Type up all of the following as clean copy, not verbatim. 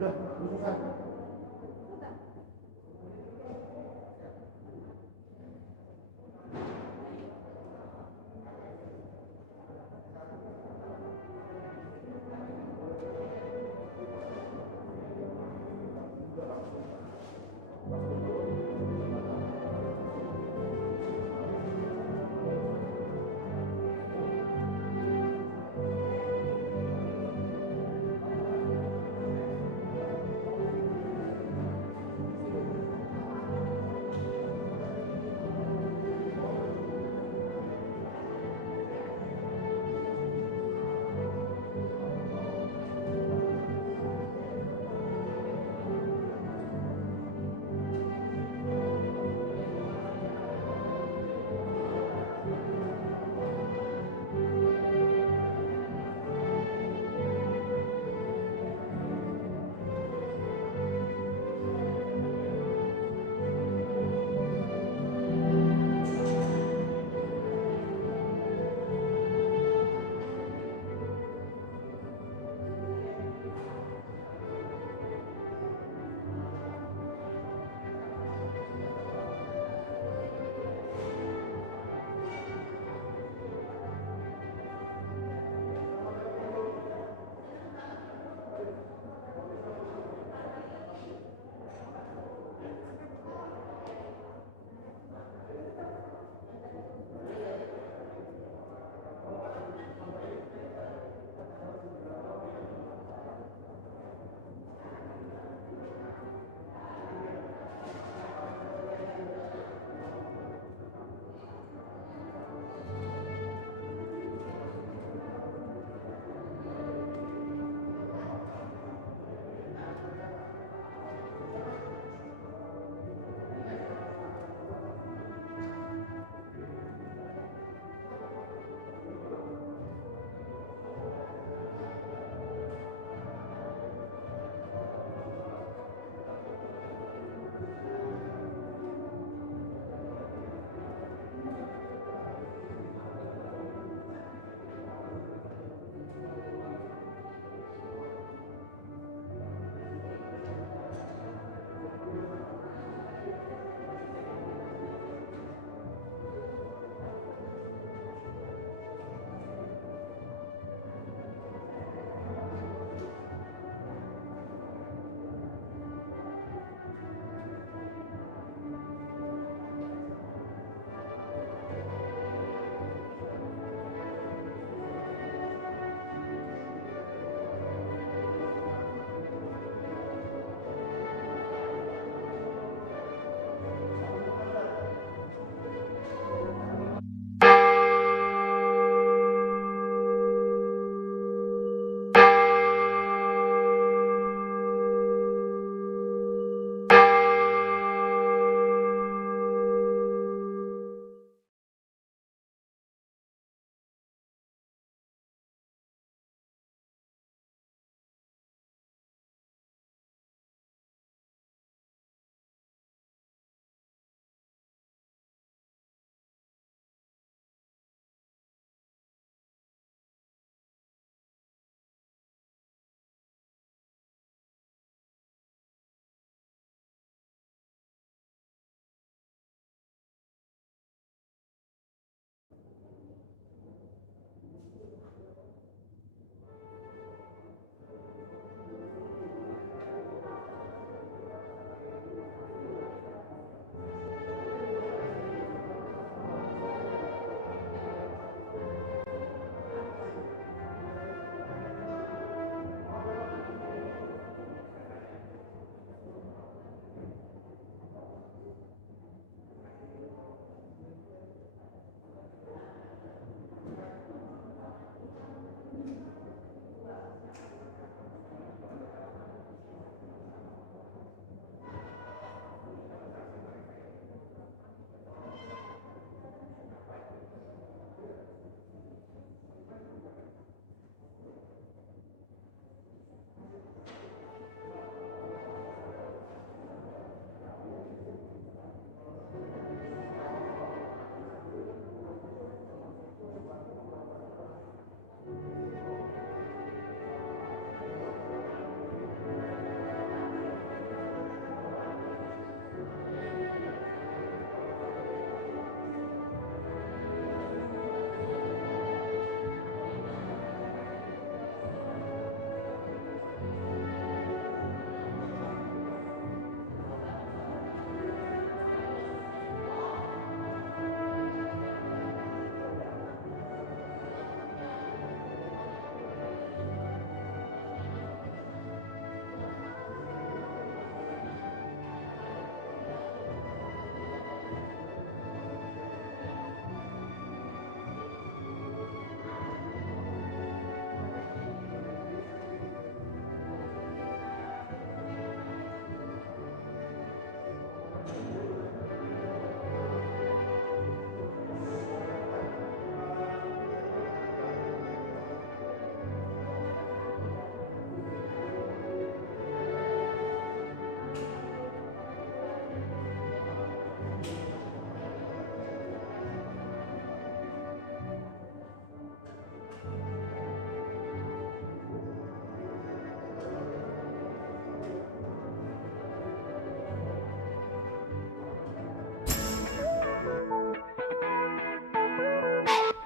udah susah.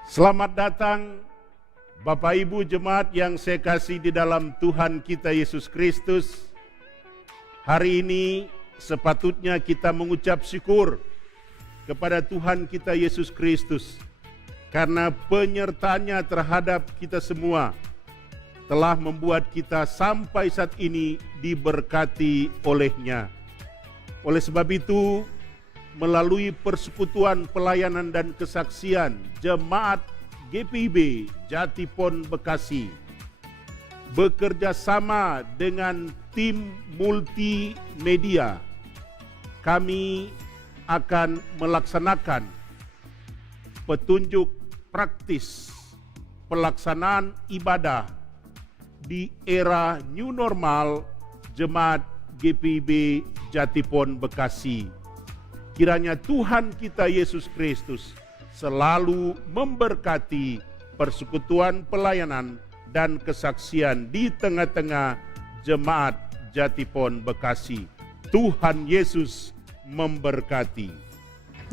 Selamat datang Bapak Ibu Jemaat yang saya kasih di dalam Tuhan kita Yesus Kristus. Hari ini sepatutnya kita mengucap syukur kepada Tuhan kita Yesus Kristus karena penyertaannya terhadap kita semua telah membuat kita sampai saat ini diberkati olehnya. Oleh sebab itu, melalui persekutuan pelayanan dan kesaksian Jemaat GPIB Jatipon Bekasi bekerja sama dengan tim multimedia, kami akan melaksanakan petunjuk praktis pelaksanaan ibadah di era new normal Jemaat GPIB Jatipon Bekasi. Kiranya Tuhan kita Yesus Kristus selalu memberkati persekutuan pelayanan dan kesaksian di tengah-tengah Jemaat Jatipon Bekasi. Tuhan Yesus memberkati.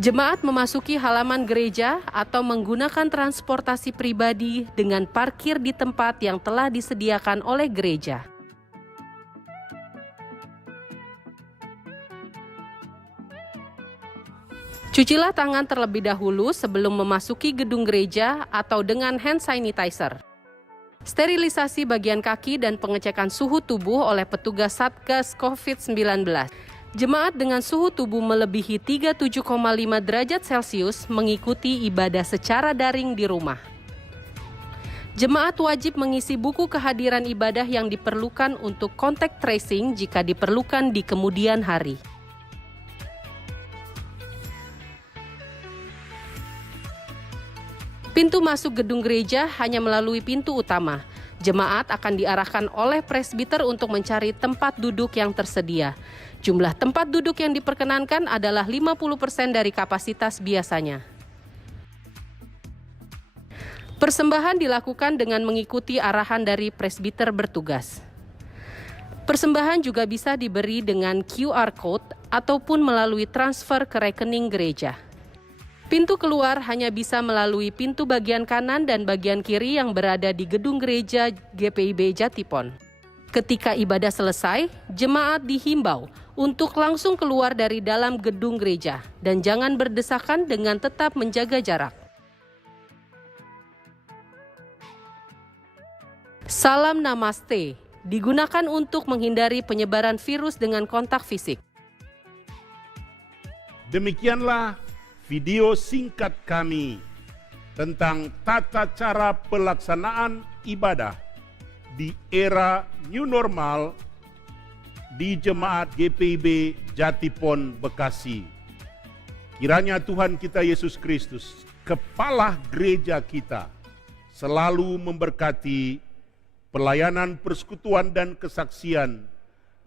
Jemaat memasuki halaman gereja atau menggunakan transportasi pribadi dengan parkir di tempat yang telah disediakan oleh gereja. Cucilah tangan terlebih dahulu sebelum memasuki gedung gereja atau dengan hand sanitizer. Sterilisasi bagian kaki dan pengecekan suhu tubuh oleh petugas Satgas COVID-19. Jemaat dengan suhu tubuh melebihi 37,5 derajat Celcius mengikuti ibadah secara daring di rumah. Jemaat wajib mengisi buku kehadiran ibadah yang diperlukan untuk contact tracing jika diperlukan di kemudian hari. Pintu masuk gedung gereja hanya melalui pintu utama. Jemaat akan diarahkan oleh presbiter untuk mencari tempat duduk yang tersedia. Jumlah tempat duduk yang diperkenankan adalah 50% dari kapasitas biasanya. Persembahan dilakukan dengan mengikuti arahan dari presbiter bertugas. Persembahan juga bisa diberi dengan QR Code ataupun melalui transfer ke rekening gereja. Pintu keluar hanya bisa melalui pintu bagian kanan dan bagian kiri yang berada di gedung gereja GPIB Jatipon. Ketika ibadah selesai, jemaat dihimbau untuk langsung keluar dari dalam gedung gereja dan jangan berdesakan dengan tetap menjaga jarak. Salam Namaste digunakan untuk menghindari penyebaran virus dengan kontak fisik. Demikianlah video singkat kami tentang tata cara pelaksanaan ibadah di era new normal di Jemaat GPIB Jatipon Bekasi. Kiranya Tuhan kita Yesus Kristus, Kepala Gereja kita, selalu memberkati pelayanan persekutuan dan kesaksian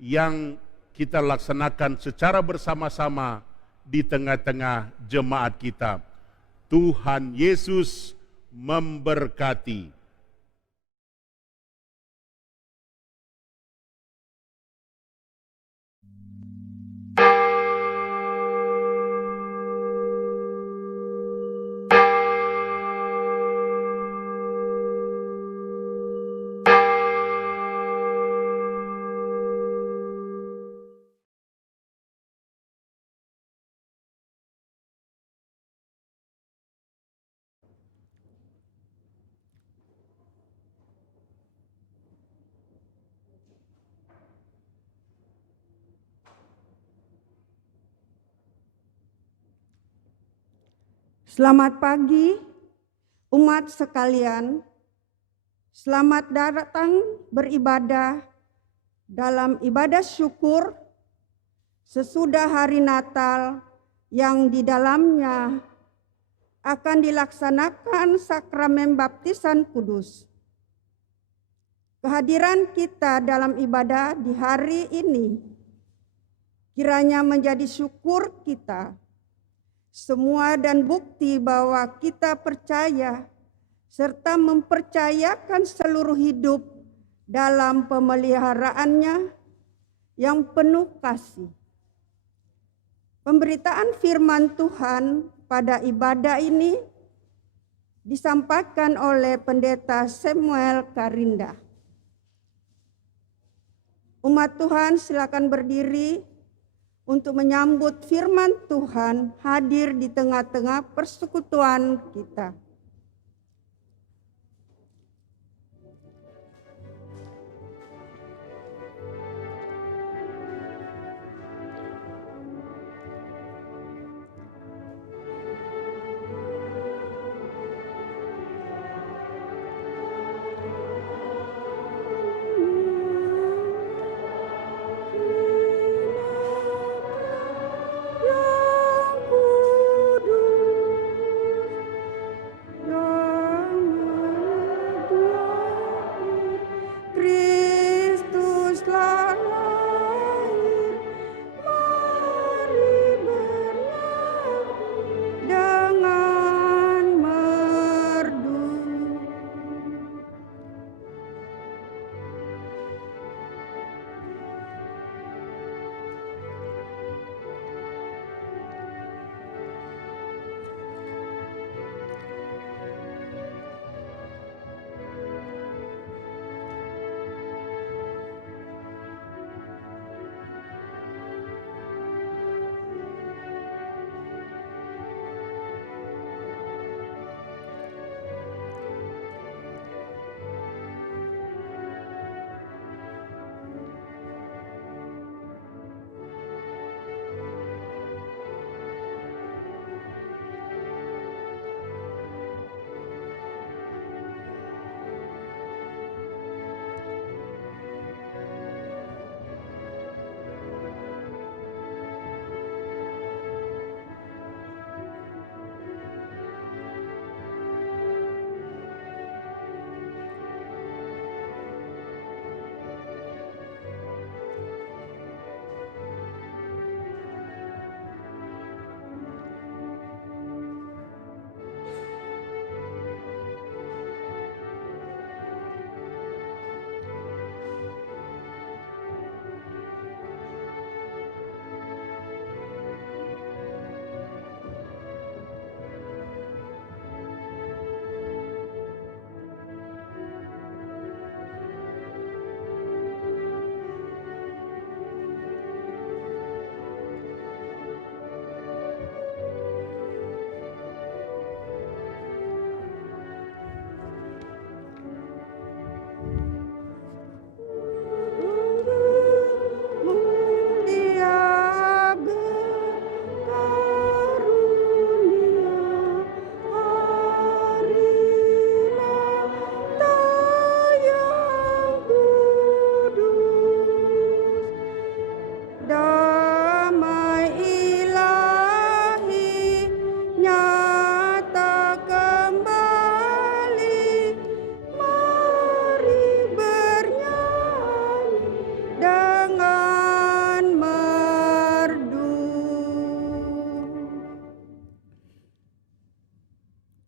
yang kita laksanakan secara bersama-sama di tengah-tengah jemaat kita. Tuhan Yesus memberkati. Selamat pagi, umat sekalian. Selamat datang beribadah dalam ibadah syukur sesudah hari Natal yang di dalamnya akan dilaksanakan sakramen baptisan kudus. Kehadiran kita dalam ibadah di hari ini kiranya menjadi syukur kita semua dan bukti bahwa kita percaya serta mempercayakan seluruh hidup dalam pemeliharaannya yang penuh kasih. Pemberitaan firman Tuhan pada ibadah ini disampaikan oleh Pendeta Samuel Karinda. Umat Tuhan silakan berdiri untuk menyambut firman Tuhan hadir di tengah-tengah persekutuan kita.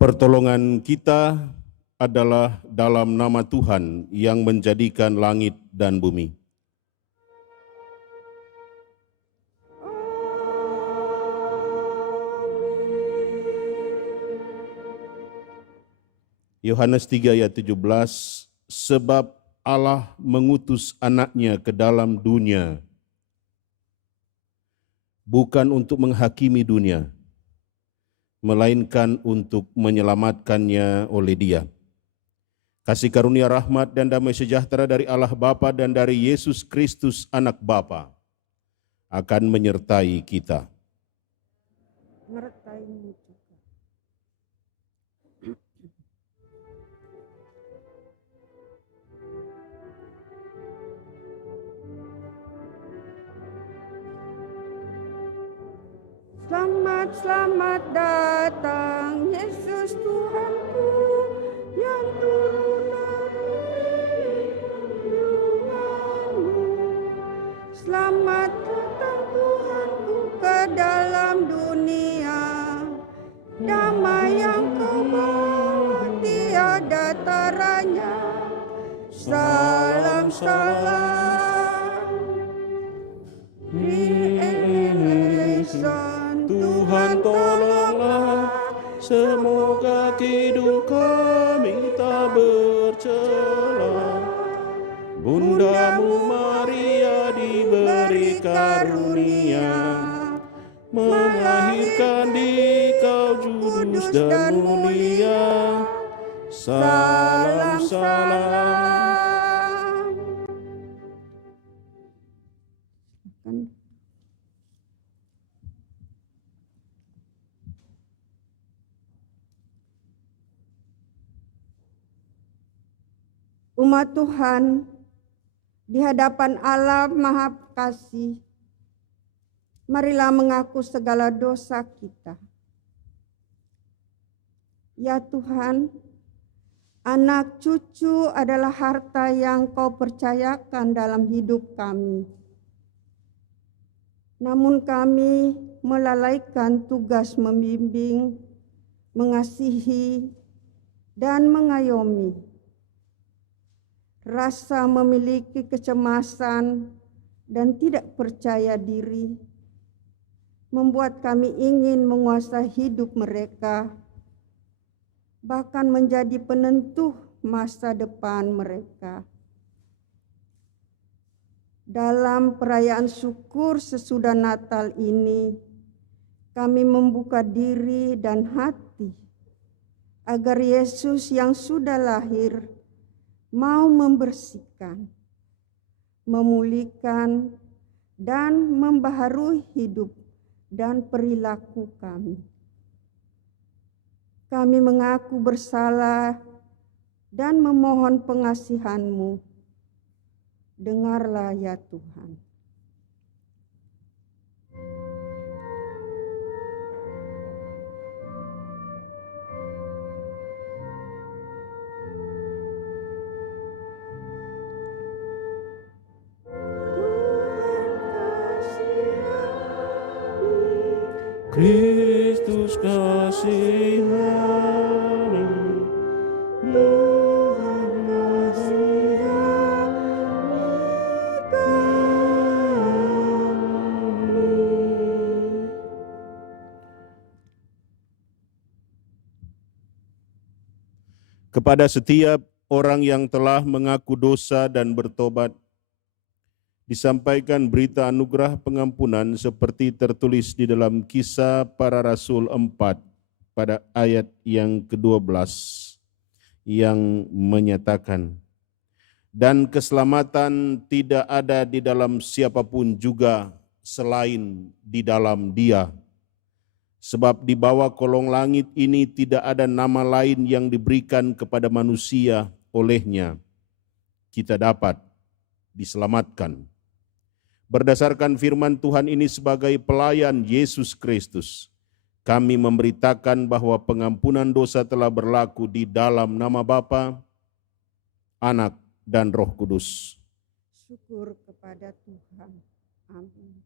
Pertolongan kita adalah dalam nama Tuhan yang menjadikan langit dan bumi. Yohanes 3 ayat 17, sebab Allah mengutus anaknya ke dalam dunia, bukan untuk menghakimi dunia, melainkan untuk menyelamatkannya oleh Dia. Kasih karunia rahmat dan damai sejahtera dari Allah Bapa dan dari Yesus Kristus Anak Bapa akan menyertai kita. Menyertai-Mu juga. Selamat, selamat datang Yesus Tuhanku yang turun dari lindungan-Mu. Selamat datang Tuhanku ke dalam dunia. Damai yang Kau bawa tiada taranya. Salam, salam. Di Tuhan tolonglah semoga kidung kami tak bercela. Bundamu Maria diberi karunia, melahirkan di kau judus dan mulia. Salam, salam. Umat Tuhan, di hadapan Allah Maha Kasih, marilah mengaku segala dosa kita. Ya Tuhan, anak cucu adalah harta yang Kau percayakan dalam hidup kami. Namun kami melalaikan tugas membimbing, mengasihi, dan mengayomi. Rasa memiliki kecemasan dan tidak percaya diri membuat kami ingin menguasai hidup mereka, bahkan menjadi penentu masa depan mereka. Dalam perayaan syukur sesudah Natal ini, kami membuka diri dan hati agar Yesus yang sudah lahir mau membersihkan, memulihkan, dan membaharui hidup dan perilaku kami. Kami mengaku bersalah dan memohon pengasihan-Mu. Dengarlah ya Tuhan. Kristus kasihani, Tuhan kasihani kami. Kepada setiap orang yang telah mengaku dosa dan bertobat, disampaikan berita anugerah pengampunan seperti tertulis di dalam Kisah Para Rasul 4 pada ayat yang ke-12 yang menyatakan, dan keselamatan tidak ada di dalam siapapun juga selain di dalam Dia. Sebab di bawah kolong langit ini tidak ada nama lain yang diberikan kepada manusia olehnya kita dapat diselamatkan. Berdasarkan firman Tuhan ini sebagai pelayan Yesus Kristus, kami memberitakan bahwa pengampunan dosa telah berlaku di dalam nama Bapa, Anak, dan Roh Kudus. Syukur kepada Tuhan. Amin.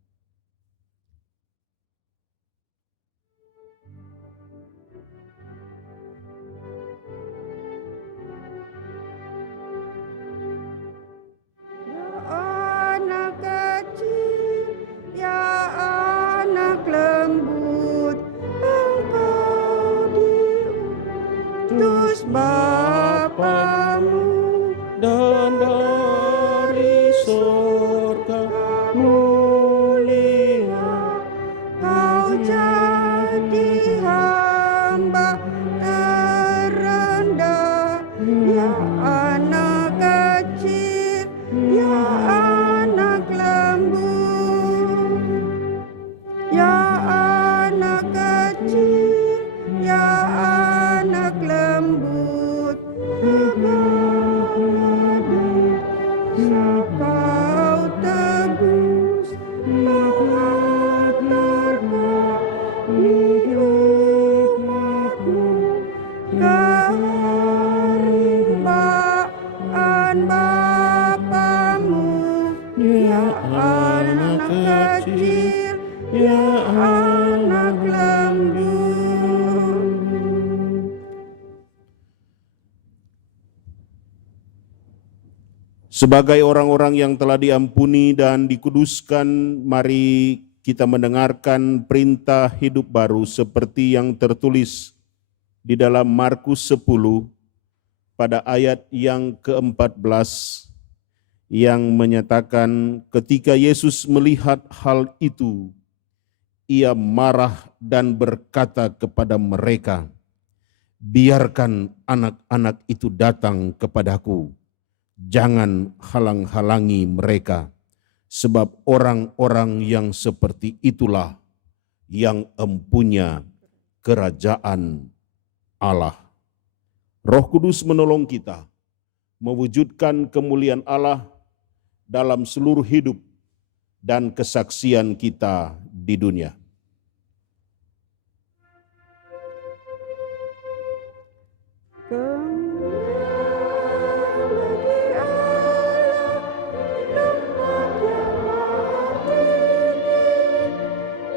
Bapamu dan dari surga mulia, Kau jadi hamba terendah, ya anak kecil, ya anak lembut, ya anak kecil, ya anak lembut. Kau tebus, kau antarkan di umatmu, keharimbaan Bapamu, ya anak kecil, ya anak lembut. Sebagai orang-orang yang telah diampuni dan dikuduskan, mari kita mendengarkan perintah hidup baru seperti yang tertulis di dalam Markus 10 pada ayat yang ke-14 yang menyatakan ketika Yesus melihat hal itu, ia marah dan berkata kepada mereka, "Biarkan anak-anak itu datang kepadaku, jangan halang-halangi mereka, sebab orang-orang yang seperti itulah yang empunya kerajaan Allah." Roh Kudus menolong kita mewujudkan kemuliaan Allah dalam seluruh hidup dan kesaksian kita di dunia.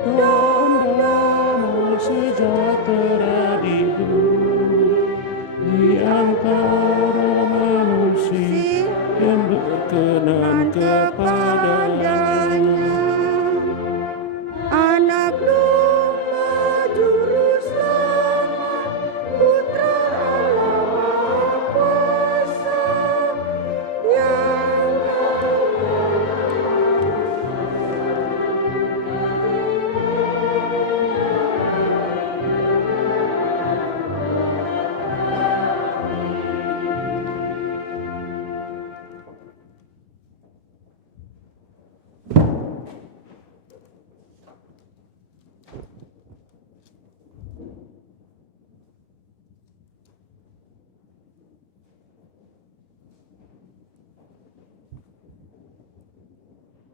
Damai sejahtera di bumi, di antara manusia yang berkenan kepadanya. Anak domba juru selamat, putra Allah Maha Kuasa, yang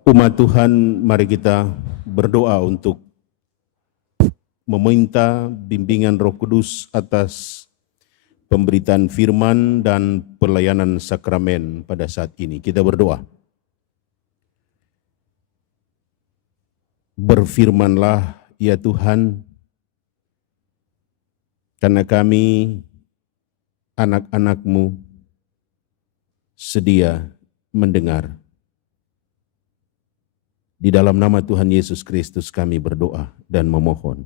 Umat Tuhan, mari kita berdoa untuk meminta bimbingan Roh Kudus atas pemberitaan firman dan pelayanan sakramen pada saat ini. Kita berdoa. Berfirmanlah ya Tuhan, karena kami anak-anak-Mu sedia mendengar. Di dalam nama Tuhan Yesus Kristus kami berdoa dan memohon.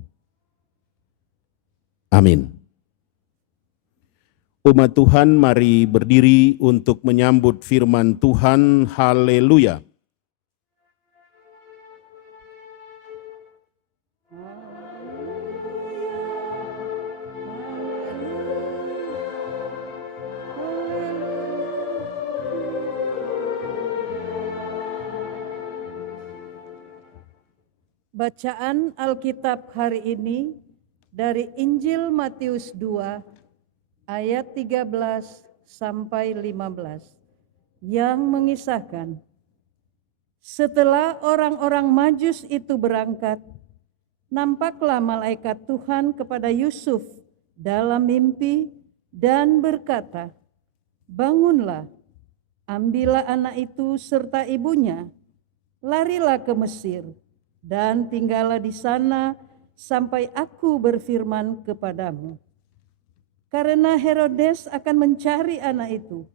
Amin. Umat Tuhan, mari berdiri untuk menyambut firman Tuhan. Haleluya. Bacaan Alkitab hari ini dari Injil Matius 2 ayat 13 sampai 15 yang mengisahkan, setelah orang-orang Majus itu berangkat, nampaklah malaikat Tuhan kepada Yusuf dalam mimpi dan berkata, "Bangunlah, ambillah anak itu serta ibunya, larilah ke Mesir, dan tinggallah di sana sampai aku berfirman kepadamu. Karena Herodes akan mencari anak itu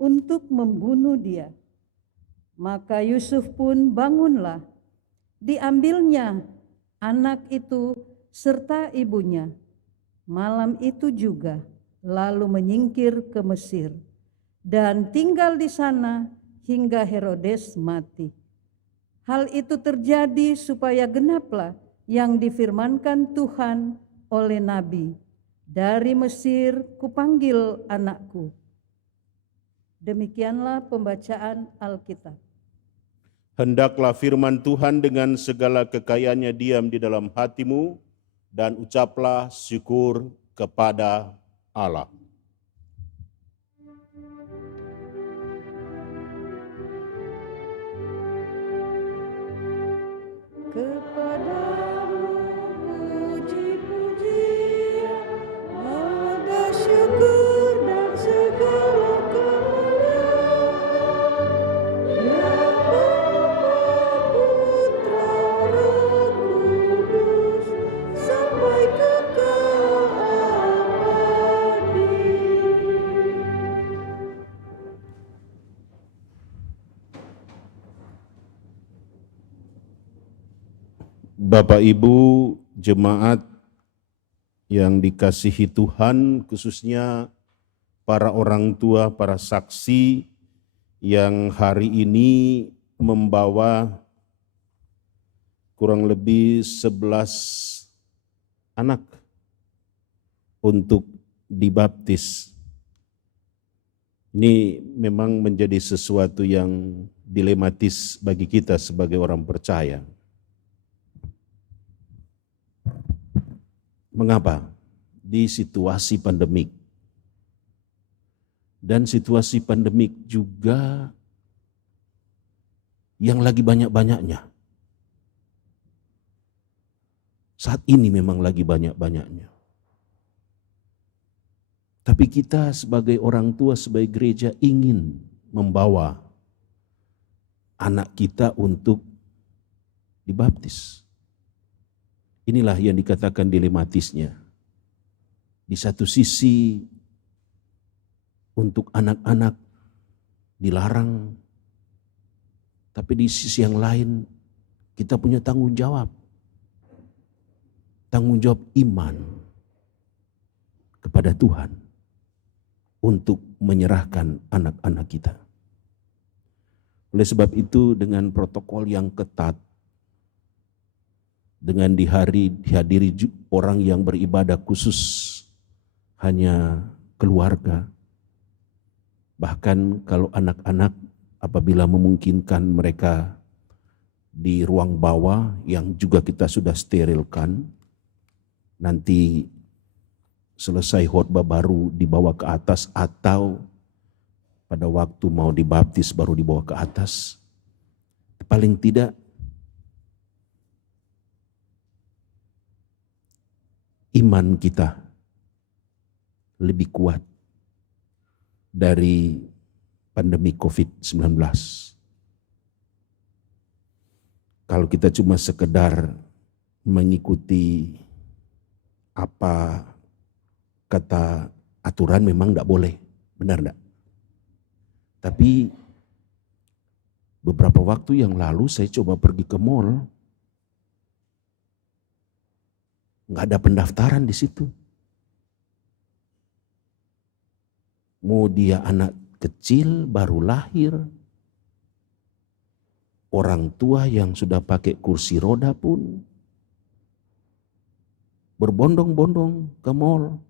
untuk membunuh dia." Maka Yusuf pun bangunlah, diambilnya anak itu serta ibunya, malam itu juga, lalu menyingkir ke Mesir, dan tinggal di sana hingga Herodes mati. Hal itu terjadi supaya genaplah yang difirmankan Tuhan oleh Nabi, "Dari Mesir kupanggil anakku." Demikianlah pembacaan Alkitab. Hendaklah firman Tuhan dengan segala kekayaannya diam di dalam hatimu, dan ucaplah syukur kepada Allah. Kepadamu puji-pujian, maka syukur dan segala kemuliaan, ya Bapa, Putra, Roh Kudus, sampai kekal abadi. Bapak Ibu jemaat yang dikasihi Tuhan, khususnya para orang tua, para saksi yang hari ini membawa kurang lebih 11 anak untuk dibaptis. Ini memang menjadi sesuatu yang dilematis bagi kita sebagai orang percaya. Mengapa? Di situasi pandemik. Dan situasi pandemik juga yang lagi banyak-banyaknya. Saat ini memang lagi banyak-banyaknya. Tapi kita sebagai orang tua, sebagai gereja ingin membawa anak kita untuk dibaptis. Inilah yang dikatakan dilematisnya. Di satu sisi untuk anak-anak dilarang, tapi di sisi yang lain kita punya tanggung jawab. Tanggung jawab iman kepada Tuhan untuk menyerahkan anak-anak kita. Oleh sebab itu dengan protokol yang ketat, dengan dihadiri orang yang beribadah khusus hanya keluarga, bahkan kalau anak-anak apabila memungkinkan mereka di ruang bawah yang juga kita sudah sterilkan, nanti selesai khotbah baru dibawa ke atas atau pada waktu mau dibaptis baru dibawa ke atas. Paling tidak iman kita lebih kuat dari pandemi COVID-19. Kalau kita cuma sekedar mengikuti apa kata aturan memang tidak boleh, benar tidak? Tapi beberapa waktu yang lalu saya coba pergi ke mall, nggak ada pendaftaran di situ. Mau dia anak kecil baru lahir, orang tua yang sudah pakai kursi roda pun berbondong-bondong ke mall.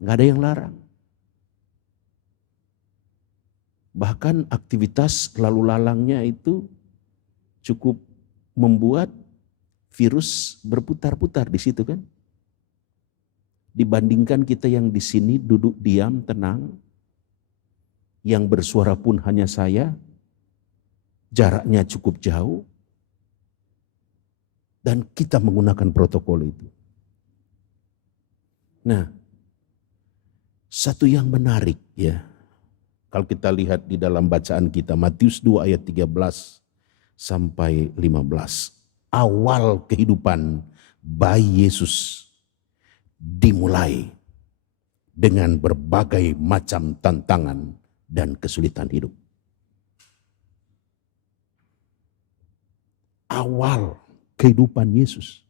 Nggak ada yang larang. Bahkan aktivitas lalu lalangnya itu cukup membuat virus berputar-putar di situ kan. Dibandingkan kita yang di sini duduk diam, tenang, yang bersuara pun hanya saya, jaraknya cukup jauh, dan kita menggunakan protokol itu. Nah, satu yang menarik ya, kalau kita lihat di dalam bacaan kita, Matius 2 ayat 13 sampai 15. Awal kehidupan bayi Yesus dimulai dengan berbagai macam tantangan dan kesulitan hidup. Awal kehidupan Yesus.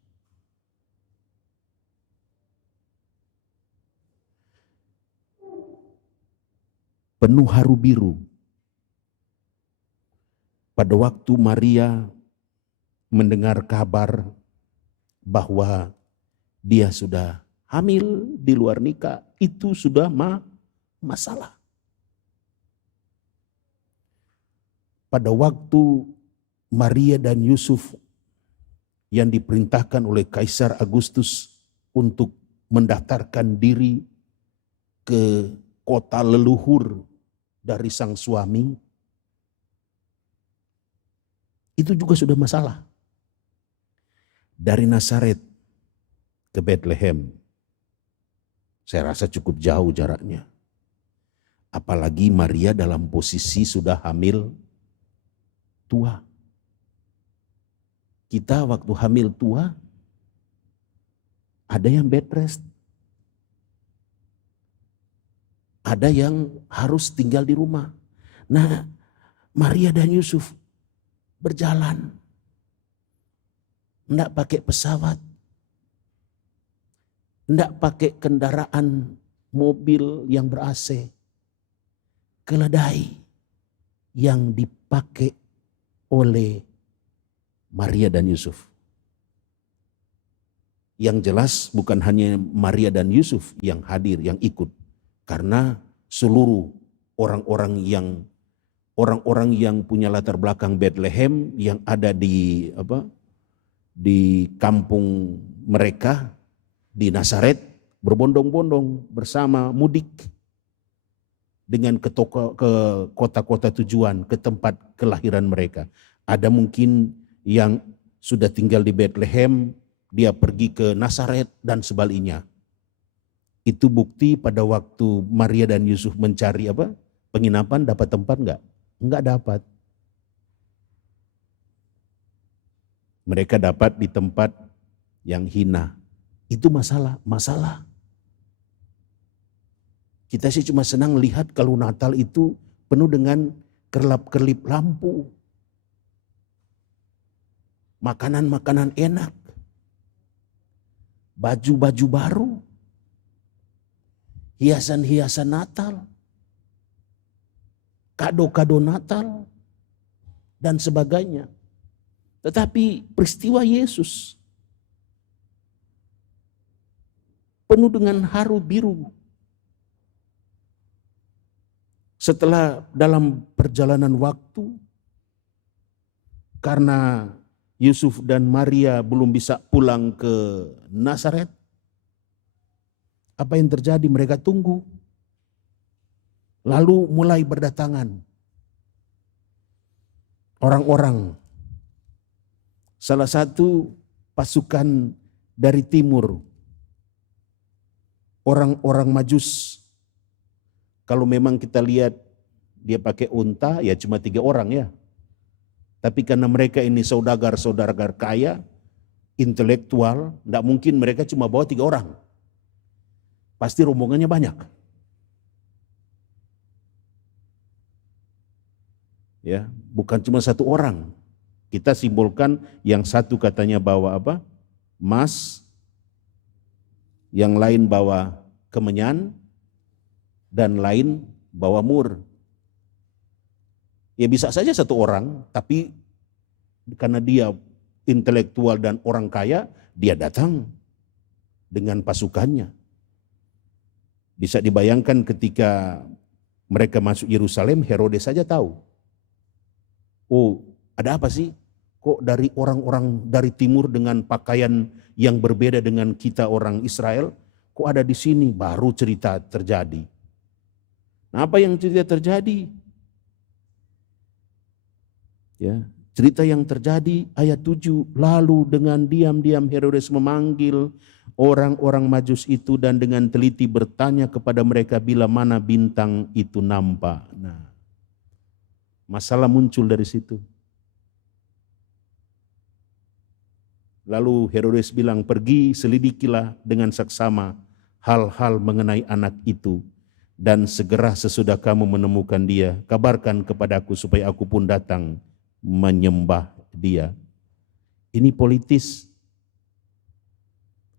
Penuh haru biru. Pada waktu Maria mendengar kabar bahwa dia sudah hamil di luar nikah, itu sudah masalah. Pada waktu Maria dan Yusuf yang diperintahkan oleh Kaisar Agustus untuk mendaftarkan diri ke kota leluhur dari sang suami, itu juga sudah masalah. Dari Nazaret ke Bethlehem, saya rasa cukup jauh jaraknya. Apalagi Maria dalam posisi sudah hamil tua. Kita waktu hamil tua, ada yang bed rest. Ada yang harus tinggal di rumah. Nah, Maria dan Yusuf berjalan. Tidak pakai pesawat. Tidak pakai kendaraan mobil yang ber-AC. Keledai yang dipakai oleh Maria dan Yusuf. Yang jelas bukan hanya Maria dan Yusuf yang hadir, yang ikut. Karena seluruh orang-orang yang punya latar belakang Bethlehem yang ada di kampung mereka di Nazaret berbondong-bondong bersama mudik dengan ke kota-kota tujuan, ke tempat kelahiran mereka. Ada mungkin yang sudah tinggal di Bethlehem, dia pergi ke Nazaret dan sebaliknya. Itu bukti pada waktu Maria dan Yusuf mencari penginapan, dapat tempat enggak? Enggak dapat. Mereka dapat di tempat yang hina. Itu masalah. Kita sih cuma senang lihat kalau Natal itu penuh dengan kerlap-kerlip lampu. Makanan-makanan enak. Baju-baju baru. Hiasan-hiasan Natal. Kado-kado Natal. Dan sebagainya. Tetapi peristiwa Yesus penuh dengan haru biru. Setelah dalam perjalanan waktu, karena Yusuf dan Maria belum bisa pulang ke Nazaret, apa yang terjadi? Mereka tunggu. Lalu mulai berdatangan orang-orang. Salah satu pasukan dari timur, orang-orang Majus. Kalau memang kita lihat dia pakai unta, ya cuma 3 orang ya. Tapi karena mereka ini saudagar kaya, intelektual, tidak mungkin mereka cuma bawa 3 orang. Pasti rombongannya banyak. Ya, bukan cuma 1 orang. Kita simbolkan yang satu katanya bawa emas, yang lain bawa kemenyan, dan lain bawa mur. Ya bisa saja 1 orang, tapi karena dia intelektual dan orang kaya, dia datang dengan pasukannya. Bisa dibayangkan ketika mereka masuk Yerusalem, Herodes saja tahu. Oh, ada apa sih? Kok dari orang-orang dari timur dengan pakaian yang berbeda dengan kita orang Israel, kok ada di sini? Baru cerita terjadi. Nah, apa yang cerita terjadi? Ya, cerita yang terjadi ayat 7, lalu dengan diam-diam Herodes memanggil orang-orang Majus itu dan dengan teliti bertanya kepada mereka bila mana bintang itu nampak. Nah, masalah muncul dari situ. Lalu Herodes bilang, pergi selidikilah dengan saksama hal-hal mengenai anak itu. Dan segera sesudah kamu menemukan dia, kabarkan kepadaku supaya aku pun datang menyembah dia. Ini politis.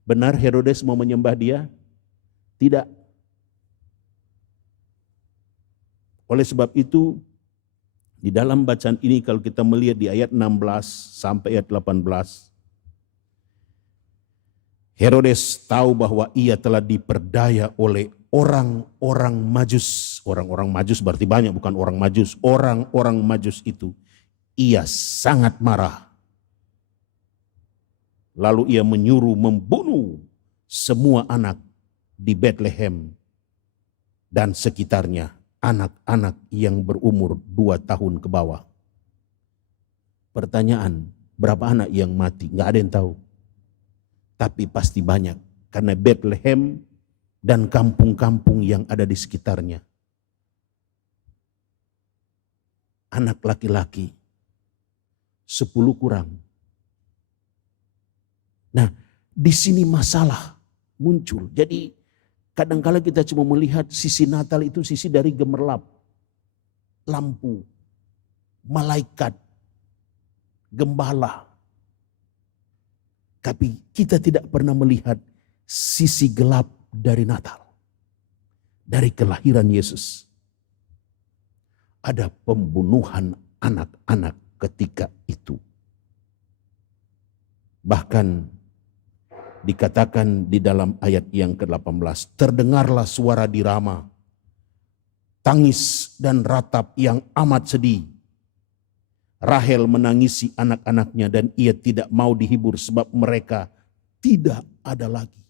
Benar Herodes mau menyembah dia? Tidak. Oleh sebab itu, di dalam bacaan ini kalau kita melihat di ayat 16 sampai ayat 18, Herodes tahu bahwa ia telah diperdaya oleh orang-orang Majus. Orang-orang Majus berarti banyak, bukan orang Majus. Orang-orang Majus itu. Ia sangat marah. Lalu ia menyuruh membunuh semua anak di Bethlehem dan sekitarnya. Anak-anak yang berumur 2 tahun ke bawah. Pertanyaan, berapa anak yang mati? Nggak ada yang tahu. Tapi pasti banyak. Karena Bethlehem dan kampung-kampung yang ada di sekitarnya. Anak laki-laki 10 kurang. Nah, di sini masalah muncul. Jadi kadang-kala kita cuma melihat sisi Natal itu sisi dari gemerlap, lampu, malaikat, gembala. Tapi kita tidak pernah melihat sisi gelap dari Natal. Dari kelahiran Yesus. Ada pembunuhan anak-anak ketika itu. Bahkan dikatakan di dalam ayat yang ke-18, terdengarlah suara di Rama, tangis dan ratap yang amat sedih. Rahel menangisi anak-anaknya dan ia tidak mau dihibur sebab mereka tidak ada lagi.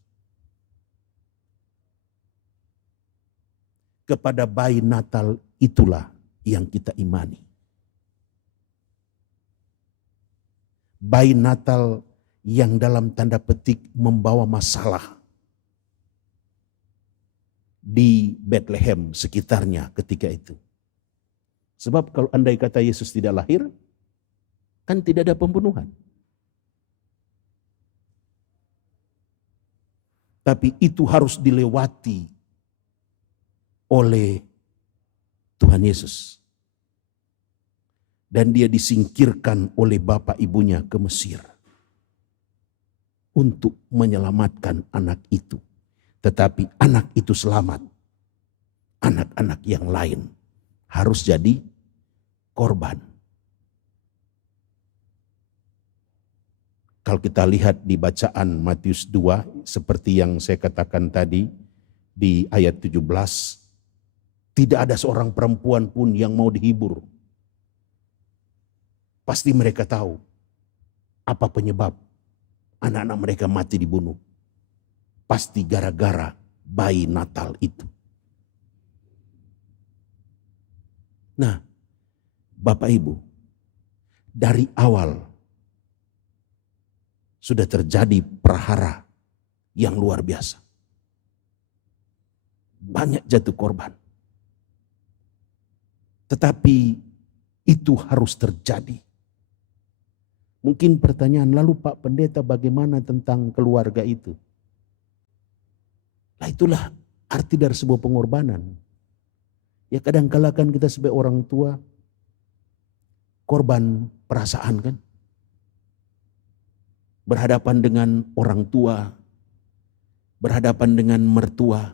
Kepada bayi Natal itulah yang kita imani. Bayi Natal yang dalam tanda petik membawa masalah di Bethlehem sekitarnya ketika itu. Sebab kalau andai kata Yesus tidak lahir, kan tidak ada pembunuhan. Tapi itu harus dilewati oleh Tuhan Yesus. Dan dia disingkirkan oleh bapak ibunya ke Mesir. Untuk menyelamatkan anak itu. Tetapi anak itu selamat. Anak-anak yang lain harus jadi korban. Kalau kita lihat di bacaan Matius 2, seperti yang saya katakan tadi di ayat 17, tidak ada seorang perempuan pun yang mau dihibur. Pasti mereka tahu apa penyebab anak-anak mereka mati dibunuh. Pasti gara-gara bayi Natal itu. Nah, Bapak Ibu, dari awal sudah terjadi prahara yang luar biasa. Banyak jatuh korban. Tetapi itu harus terjadi. Mungkin pertanyaan, lalu Pak Pendeta bagaimana tentang keluarga itu? Nah itulah arti dari sebuah pengorbanan. Ya kadang-kala kan kita sebagai orang tua korban perasaan kan. Berhadapan dengan orang tua, berhadapan dengan mertua,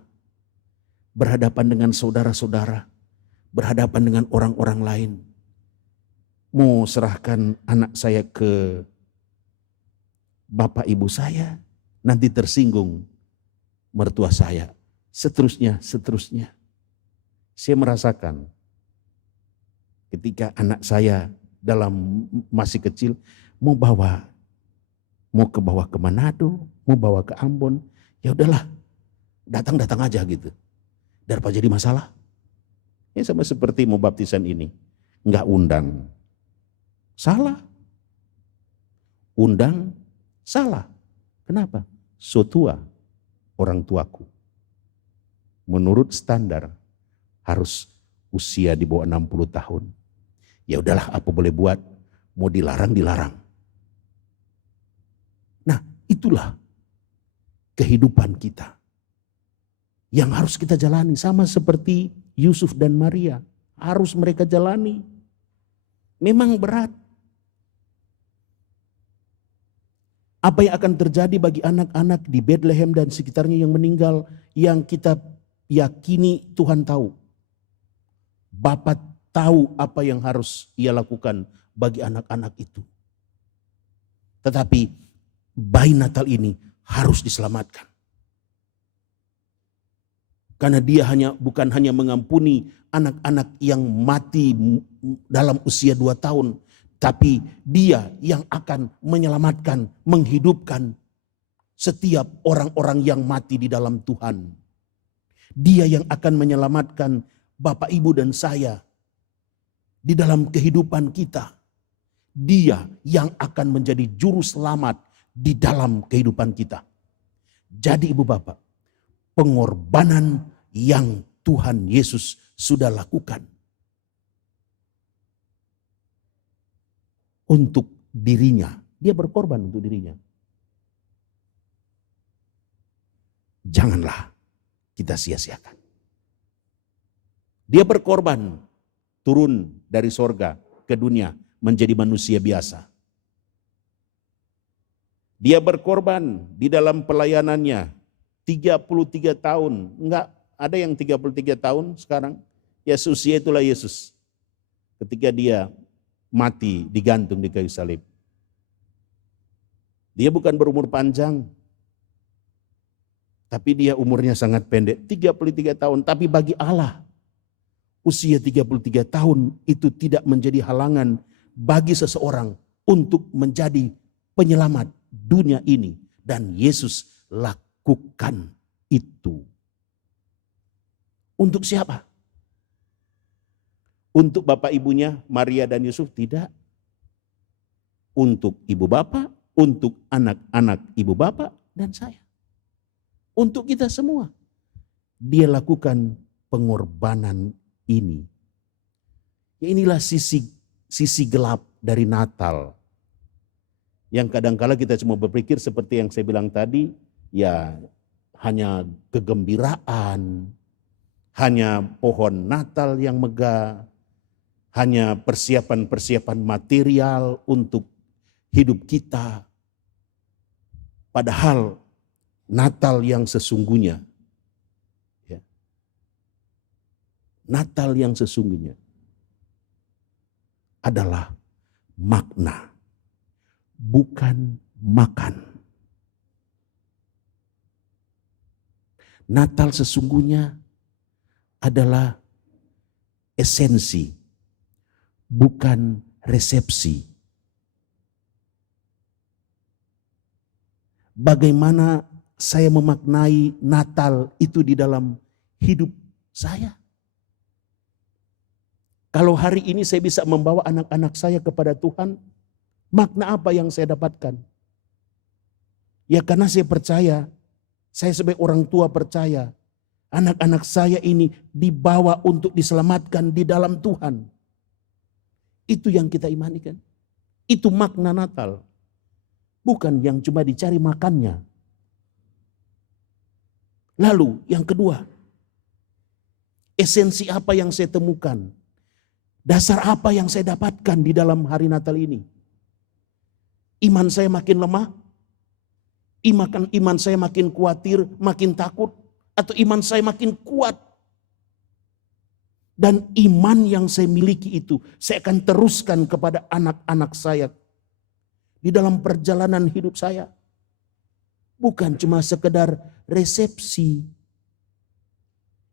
berhadapan dengan saudara-saudara, berhadapan dengan orang-orang lain. Mau serahkan anak saya ke bapak ibu saya, nanti tersinggung mertua saya. Seterusnya. Saya merasakan ketika anak saya dalam masih kecil mau ke bawah ke Manado, mau bawa ke Ambon, ya udahlah, datang aja gitu. Daripada jadi masalah. Ya sama seperti mau baptisan ini, nggak undang. Salah. Undang, salah. Kenapa? So tua orang tuaku. Menurut standar harus usia di bawah 60 tahun. Ya udahlah, apa boleh buat, mau dilarang. Nah, itulah kehidupan kita yang harus kita jalani, sama seperti Yusuf dan Maria, harus mereka jalani. Memang berat. Apa yang akan terjadi bagi anak-anak di Bethlehem dan sekitarnya yang meninggal, yang kita yakini Tuhan tahu. Bapa tahu apa yang harus ia lakukan bagi anak-anak itu. Tetapi bayi Natal ini harus diselamatkan. Karena dia bukan hanya mengampuni anak-anak yang mati dalam usia 2 tahun. Tapi dia yang akan menyelamatkan, menghidupkan setiap orang-orang yang mati di dalam Tuhan. Dia yang akan menyelamatkan Bapak, Ibu, dan saya di dalam kehidupan kita. Dia yang akan menjadi juru selamat di dalam kehidupan kita. Jadi Ibu Bapak, pengorbanan yang Tuhan Yesus sudah lakukan untuk dirinya. Dia berkorban untuk dirinya. Janganlah kita sia-siakan. Dia berkorban turun dari sorga ke dunia menjadi manusia biasa. Dia berkorban di dalam pelayanannya 33 tahun. Enggak, ada yang 33 tahun sekarang. Ya seusia itulah Yesus. Ketika dia mati digantung di kayu salib. Dia bukan berumur panjang. Tapi dia umurnya sangat pendek, 33 tahun. Tapi bagi Allah, usia 33 tahun itu tidak menjadi halangan bagi seseorang untuk menjadi penyelamat dunia ini. Dan Yesus lakukan itu. Untuk siapa? Untuk bapak ibunya Maria dan Yusuf? Tidak. Untuk ibu bapak, untuk anak-anak ibu bapak dan saya. Untuk kita semua. Dia lakukan pengorbanan ini. Ya, inilah sisi gelap dari Natal. Yang kadangkala kita cuma berpikir seperti yang saya bilang tadi, ya hanya kegembiraan, hanya pohon Natal yang megah, hanya persiapan-persiapan material untuk hidup kita. Padahal Natal yang sesungguhnya, ya, Natal yang sesungguhnya adalah makna, bukan makan. Natal sesungguhnya adalah esensi, bukan resepsi. Bagaimana saya memaknai Natal itu di dalam hidup saya? Kalau hari ini saya bisa membawa anak-anak saya kepada Tuhan, makna apa yang saya dapatkan? Ya karena saya percaya, saya sebagai orang tua percaya, anak-anak saya ini dibawa untuk diselamatkan di dalam Tuhan. Itu yang kita imanikan. Itu makna Natal. Bukan yang cuma dicari makannya. Lalu yang kedua, esensi apa yang saya temukan? Dasar apa yang saya dapatkan di dalam hari Natal ini? Iman saya makin lemah? Iman saya makin khawatir, makin takut? Atau iman saya makin kuat? Dan iman yang saya miliki itu, saya akan teruskan kepada anak-anak saya. Di dalam perjalanan hidup saya. Bukan cuma sekedar resepsi.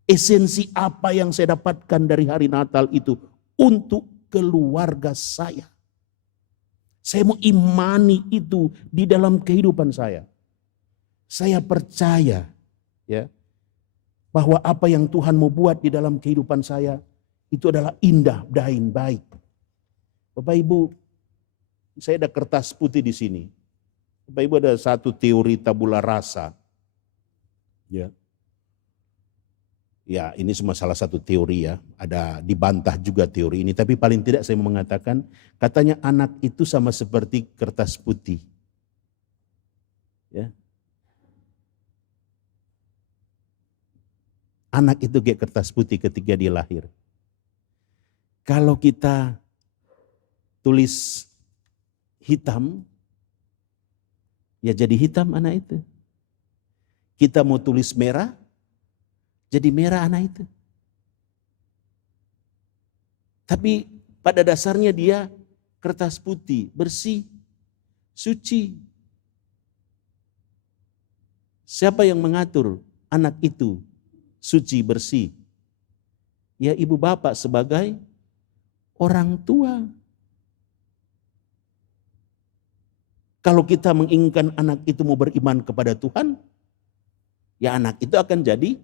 Esensi apa yang saya dapatkan dari hari Natal itu untuk keluarga saya. Saya mau imani itu di dalam kehidupan saya. Saya percaya ya bahwa apa yang Tuhan mau buat di dalam kehidupan saya itu adalah indah dan baik. Bapak Ibu, saya ada kertas putih di sini. Bapak Ibu, ada satu teori tabula rasa. Ya. Ya, ini cuma salah satu teori ya. Ada dibantah juga teori ini, tapi paling tidak saya mau mengatakan, katanya anak itu sama seperti kertas putih. Ya. Anak itu kayak kertas putih ketika dia lahir. Kalau kita tulis hitam, ya jadi hitam anak itu. Kita mau tulis merah, jadi merah anak itu. Tapi pada dasarnya dia kertas putih, bersih, suci. Siapa yang mengatur anak itu suci, bersih? Ya ibu bapak sebagai orang tua. Kalau kita menginginkan anak itu mau beriman kepada Tuhan, ya anak itu akan jadi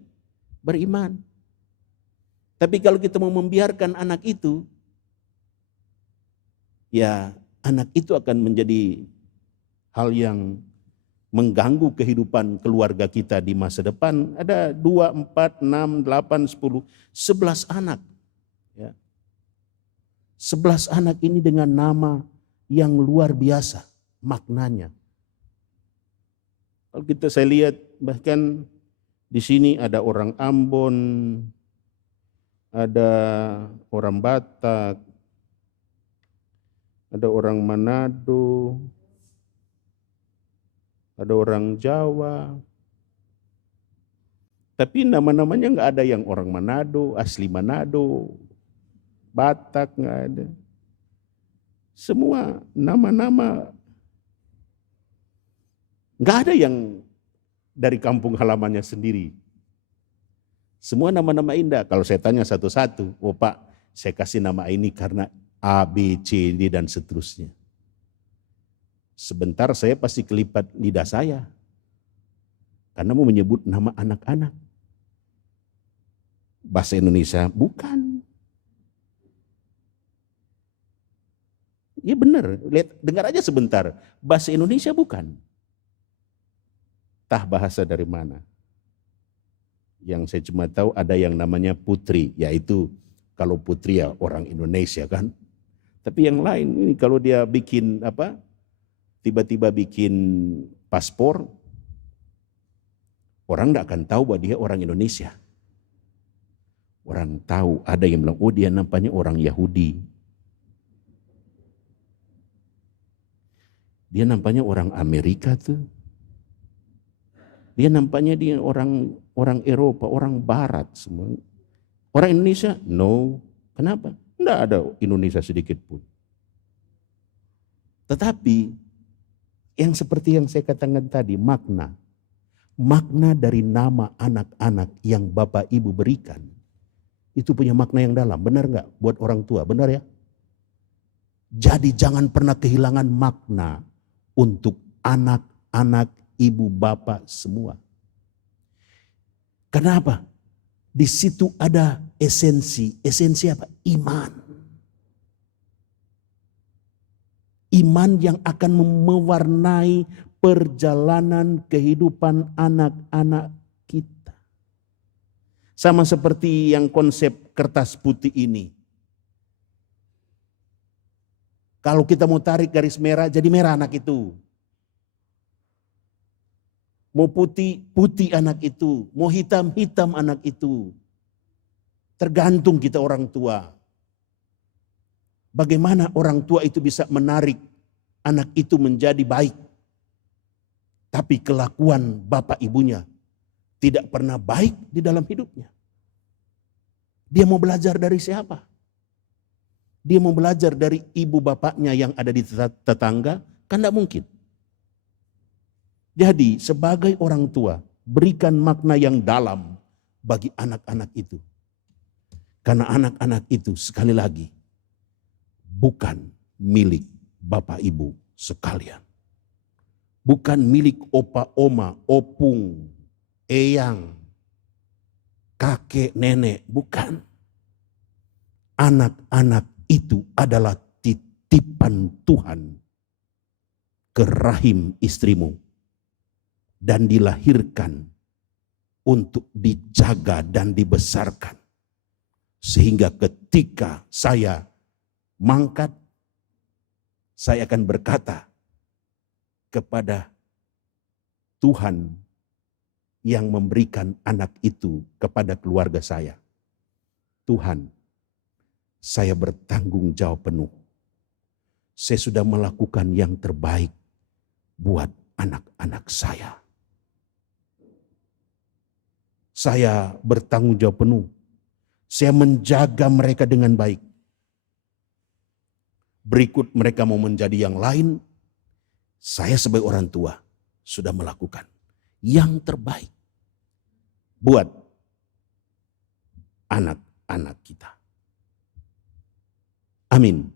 beriman. Tapi kalau kita mau membiarkan anak itu, ya anak itu akan menjadi hal yang mengganggu kehidupan keluarga kita di masa depan. Ada 2, 4, 6, 8, 10, 11 anak. Ya. 11 anak ini dengan nama yang luar biasa maknanya. Kalau saya lihat bahkan di sini ada orang Ambon, ada orang Batak, ada orang Manado, ada orang Jawa, Tapi nama-namanya nggak ada yang orang Manado, asli Manado, Batak nggak ada. Semua nama-nama, nggak ada yang dari kampung halamannya sendiri. Semua nama-nama indah. Kalau saya tanya satu-satu, oh Pak, saya kasih nama ini karena A, B, C, D, dan seterusnya. Sebentar saya pasti kelipat lidah saya. Karena mau menyebut nama anak-anak. Bahasa Indonesia bukan. Iya benar, lihat, dengar aja sebentar. Bahasa Indonesia bukan. Tah bahasa dari mana? Yang saya cuma tahu ada yang namanya Putri, yaitu kalau Putri ya orang Indonesia kan. Tapi yang lain ini kalau dia bikin apa, tiba-tiba bikin paspor, orang tidak akan tahu bahwa dia orang Indonesia. Orang tahu, ada yang bilang, oh dia nampaknya orang Yahudi. Dia nampaknya orang Amerika tuh. Dia nampaknya dia orang Eropa, orang Barat semua. Orang Indonesia? No. Kenapa? Tidak ada Indonesia sedikit pun. Tetapi yang seperti yang saya katakan tadi, makna dari nama anak-anak yang Bapak Ibu berikan, itu punya makna yang dalam. Benar nggak buat orang tua? Benar ya? Jadi jangan pernah kehilangan makna untuk anak-anak ibu bapak semua. Kenapa? Di situ ada esensi. Esensi apa? Iman. Iman yang akan mewarnai perjalanan kehidupan anak-anak kita. Sama seperti yang konsep kertas putih ini. Kalau kita mau tarik garis merah, jadi merah anak itu. Mau putih, putih anak itu. Mau hitam, hitam anak itu. Tergantung kita orang tua. Bagaimana orang tua itu bisa menarik anak itu menjadi baik. Tapi kelakuan bapak ibunya tidak pernah baik di dalam hidupnya. Dia mau belajar dari siapa? Dia mau belajar dari ibu bapaknya yang ada di tetangga? Kan tidak mungkin. Jadi sebagai orang tua, berikan makna yang dalam bagi anak-anak itu. Karena anak-anak itu sekali lagi bukan milik bapak ibu sekalian. Bukan milik opa oma, opung, eyang, kakek nenek, bukan. Anak-anak itu adalah titipan Tuhan ke rahim istrimu dan dilahirkan untuk dijaga dan dibesarkan. Sehingga ketika saya mangkat, saya akan berkata kepada Tuhan yang memberikan anak itu kepada keluarga saya. Tuhan, saya bertanggung jawab penuh. Saya sudah melakukan yang terbaik buat anak-anak saya. Saya bertanggung jawab penuh. Saya menjaga mereka dengan baik. Berikut mereka mau menjadi yang lain. Saya sebagai orang tua sudah melakukan yang terbaik buat anak-anak kita. Amin.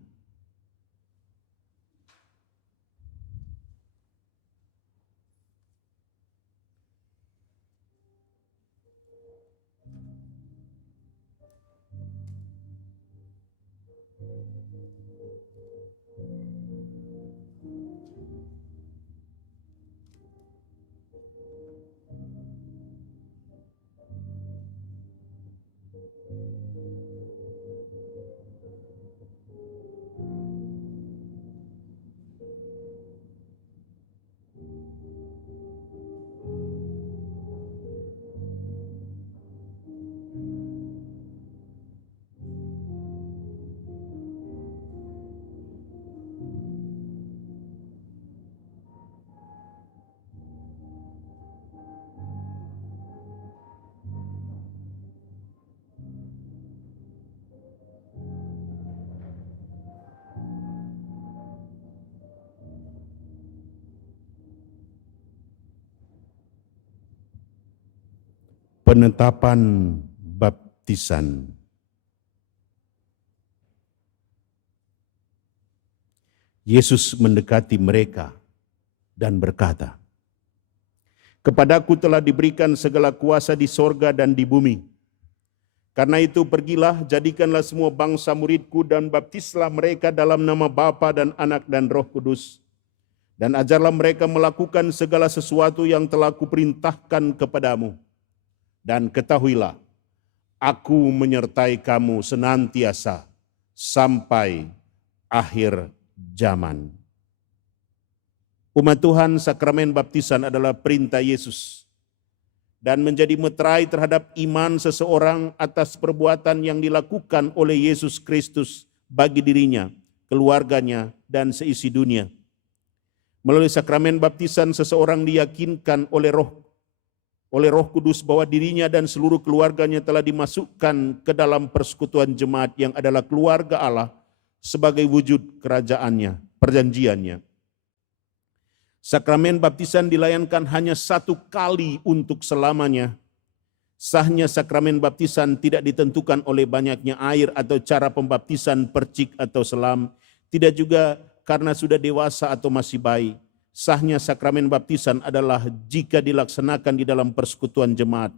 Penetapan baptisan. Yesus mendekati mereka dan berkata, "Kepadaku telah diberikan segala kuasa di sorga dan di bumi. Karena itu pergilah, jadikanlah semua bangsa muridku dan baptislah mereka dalam nama Bapa dan Anak dan Roh Kudus. Dan ajarlah mereka melakukan segala sesuatu yang telah kuperintahkan kepadamu. Dan ketahuilah, aku menyertai kamu senantiasa sampai akhir zaman." Umat Tuhan, sakramen baptisan adalah perintah Yesus dan menjadi meterai terhadap iman seseorang atas perbuatan yang dilakukan oleh Yesus Kristus bagi dirinya, keluarganya, dan seisi dunia. Melalui sakramen baptisan, seseorang diyakinkan oleh Roh Kudus bahwa dirinya dan seluruh keluarganya telah dimasukkan ke dalam persekutuan jemaat yang adalah keluarga Allah sebagai wujud kerajaannya, perjanjiannya. Sakramen baptisan dilayankan hanya satu kali untuk selamanya. Sahnya sakramen baptisan tidak ditentukan oleh banyaknya air atau cara pembaptisan percik atau selam, tidak juga karena sudah dewasa atau masih bayi. Sahnya sakramen baptisan adalah jika dilaksanakan di dalam persekutuan jemaat,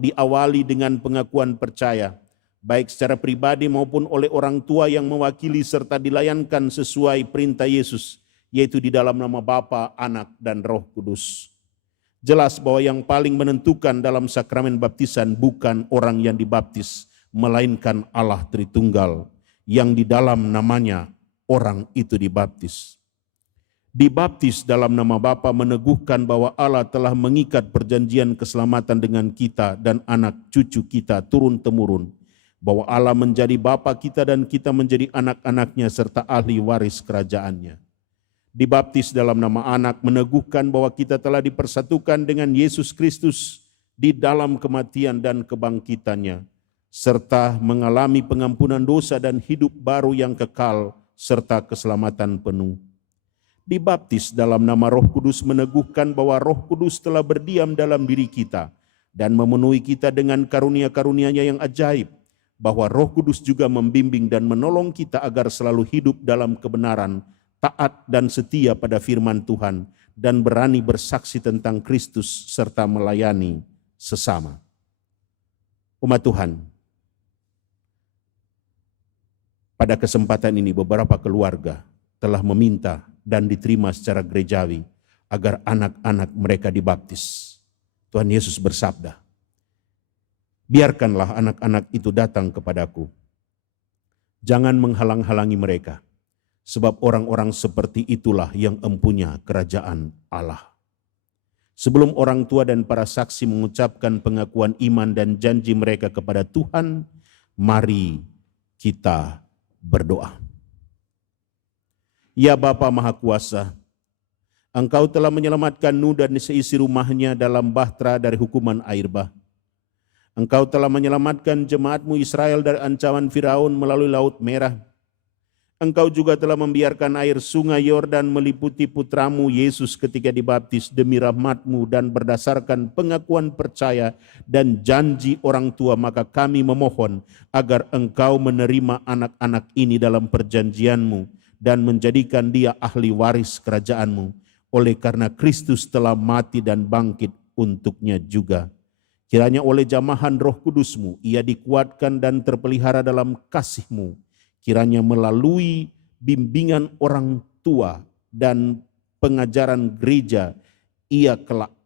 diawali dengan pengakuan percaya, baik secara pribadi maupun oleh orang tua yang mewakili serta dilayankan sesuai perintah Yesus, yaitu di dalam nama Bapa, Anak, dan Roh Kudus. Jelas bahwa yang paling menentukan dalam sakramen baptisan bukan orang yang dibaptis, melainkan Allah Tritunggal, yang di dalam namanya orang itu dibaptis. Dibaptis dalam nama Bapa meneguhkan bahwa Allah telah mengikat perjanjian keselamatan dengan kita dan anak cucu kita turun-temurun, bahwa Allah menjadi Bapa kita dan kita menjadi anak-anaknya serta ahli waris kerajaannya. Dibaptis dalam nama Anak meneguhkan bahwa kita telah dipersatukan dengan Yesus Kristus di dalam kematian dan kebangkitannya, serta mengalami pengampunan dosa dan hidup baru yang kekal serta keselamatan penuh. Dibaptis dalam nama Roh Kudus meneguhkan bahwa Roh Kudus telah berdiam dalam diri kita dan memenuhi kita dengan karunia-karunia-Nya yang ajaib, bahwa Roh Kudus juga membimbing dan menolong kita agar selalu hidup dalam kebenaran, taat dan setia pada firman Tuhan, dan berani bersaksi tentang Kristus serta melayani sesama. Umat Tuhan, pada kesempatan ini beberapa keluarga telah meminta dan diterima secara gerejawi agar anak-anak mereka dibaptis. Tuhan Yesus bersabda, "Biarkanlah anak-anak itu datang kepadaku. Jangan menghalang-halangi mereka, sebab orang-orang seperti itulah yang empunya kerajaan Allah." Sebelum orang tua dan para saksi mengucapkan pengakuan iman dan janji mereka kepada Tuhan, mari kita berdoa. Ya Bapa Maha Kuasa, Engkau telah menyelamatkan Nuh dan seisi rumahnya dalam bahtera dari hukuman air bah. Engkau telah menyelamatkan jemaat-Mu Israel dari ancaman Firaun melalui Laut Merah. Engkau juga telah membiarkan air sungai Yordan meliputi putramu Yesus ketika dibaptis demi rahmat-Mu, dan berdasarkan pengakuan percaya dan janji orang tua, maka kami memohon agar Engkau menerima anak-anak ini dalam perjanjian-Mu dan menjadikan dia ahli waris kerajaan-Mu, oleh karena Kristus telah mati dan bangkit untuknya juga. Kiranya oleh jamahan Roh Kudus-Mu ia dikuatkan dan terpelihara dalam kasih-Mu. Kiranya melalui bimbingan orang tua dan pengajaran gereja, ia kelak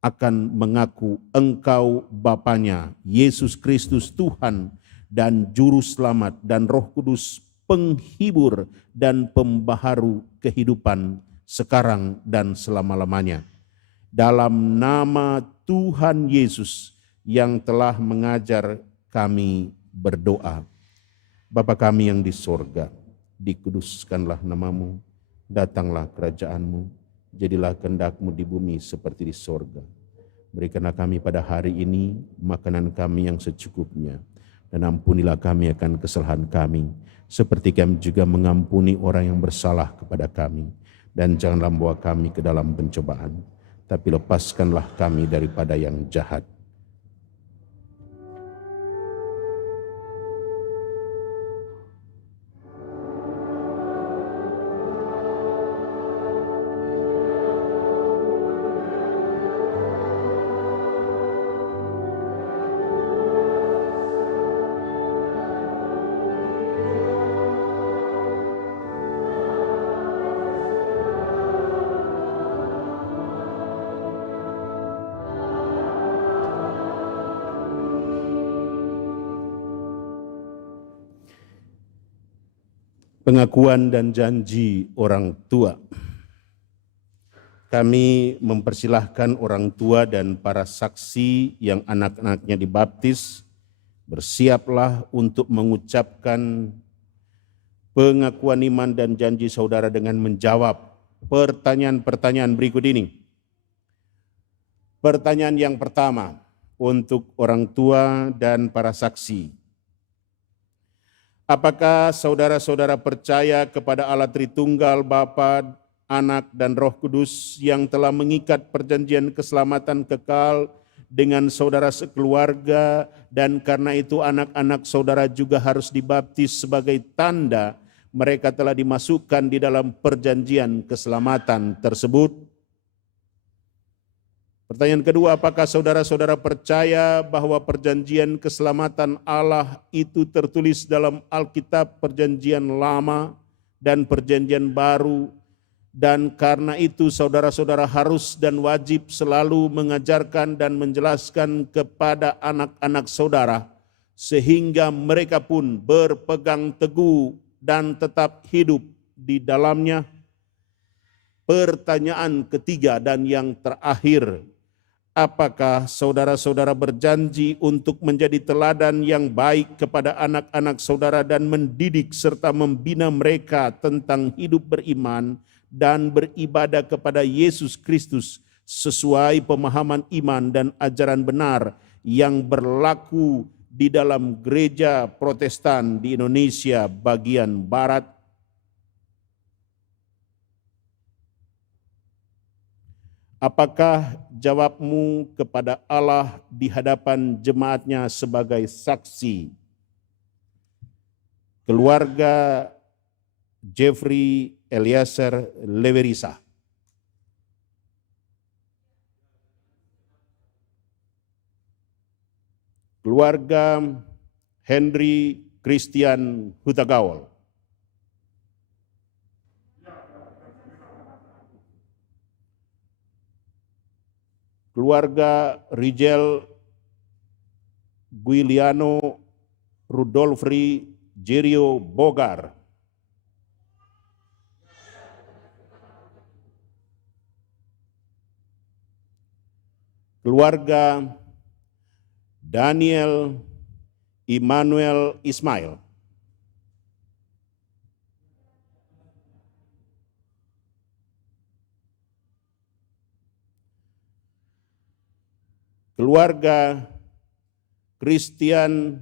akan mengaku Engkau Bapanya, Yesus Kristus Tuhan dan Juru Selamat, dan Roh Kudus penghibur dan pembaharu kehidupan sekarang dan selama-lamanya. Dalam nama Tuhan Yesus yang telah mengajar kami berdoa. Bapa kami yang di sorga, dikuduskanlah nama-Mu, datanglah kerajaan-Mu, jadilah kehendak-Mu di bumi seperti di sorga. Berikanlah kami pada hari ini makanan kami yang secukupnya, dan ampunilah kami akan kesalahan kami, seperti kami juga mengampuni orang yang bersalah kepada kami. Dan janganlah membawa kami ke dalam pencobaan, tapi lepaskanlah kami daripada yang jahat. Pengakuan dan janji orang tua. Kami mempersilahkan orang tua dan para saksi yang anak-anaknya dibaptis, bersiaplah untuk mengucapkan pengakuan iman dan janji saudara dengan menjawab pertanyaan-pertanyaan berikut ini. Pertanyaan yang pertama untuk orang tua dan para saksi. Apakah saudara-saudara percaya kepada Allah Tritunggal, Bapa, Anak, dan Roh Kudus yang telah mengikat perjanjian keselamatan kekal dengan saudara sekeluarga, dan karena itu anak-anak saudara juga harus dibaptis sebagai tanda mereka telah dimasukkan di dalam perjanjian keselamatan tersebut? Pertanyaan kedua, apakah saudara-saudara percaya bahwa perjanjian keselamatan Allah itu tertulis dalam Alkitab Perjanjian Lama dan Perjanjian Baru, dan karena itu saudara-saudara harus dan wajib selalu mengajarkan dan menjelaskan kepada anak-anak saudara sehingga mereka pun berpegang teguh dan tetap hidup di dalamnya? Pertanyaan ketiga dan yang terakhir, apakah saudara-saudara berjanji untuk menjadi teladan yang baik kepada anak-anak saudara dan mendidik serta membina mereka tentang hidup beriman dan beribadah kepada Yesus Kristus sesuai pemahaman iman dan ajaran benar yang berlaku di dalam gereja Protestan di Indonesia bagian Barat? Apakah jawabmu kepada Allah di hadapan jemaatnya sebagai saksi? Keluarga Jeffrey Eliezer Leverisa. Keluarga Henry Christian Hutagawal. Keluarga Rigel Guiliano Rudolfri Jerio Bogar. Keluarga Daniel Immanuel Ismail. Keluarga Christian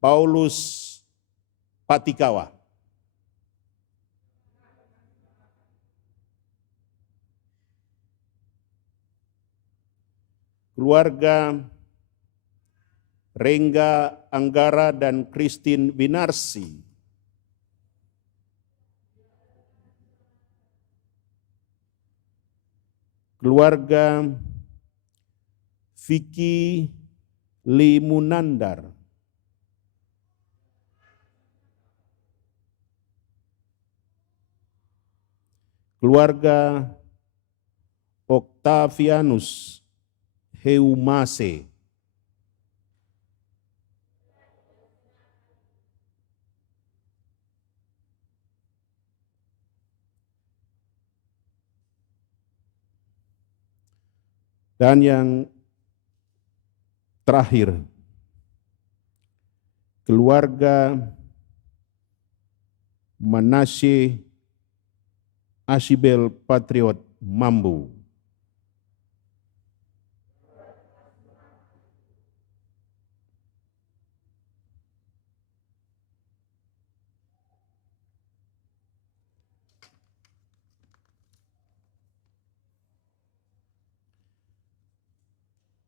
Paulus Patikawa. Keluarga Rengga Anggara dan Christine Winarsi. Keluarga Vicky Limunandar. Keluarga Octavianus Heumase. Dan yang terakhir, keluarga Manasye Ashibel Patriot Mambu.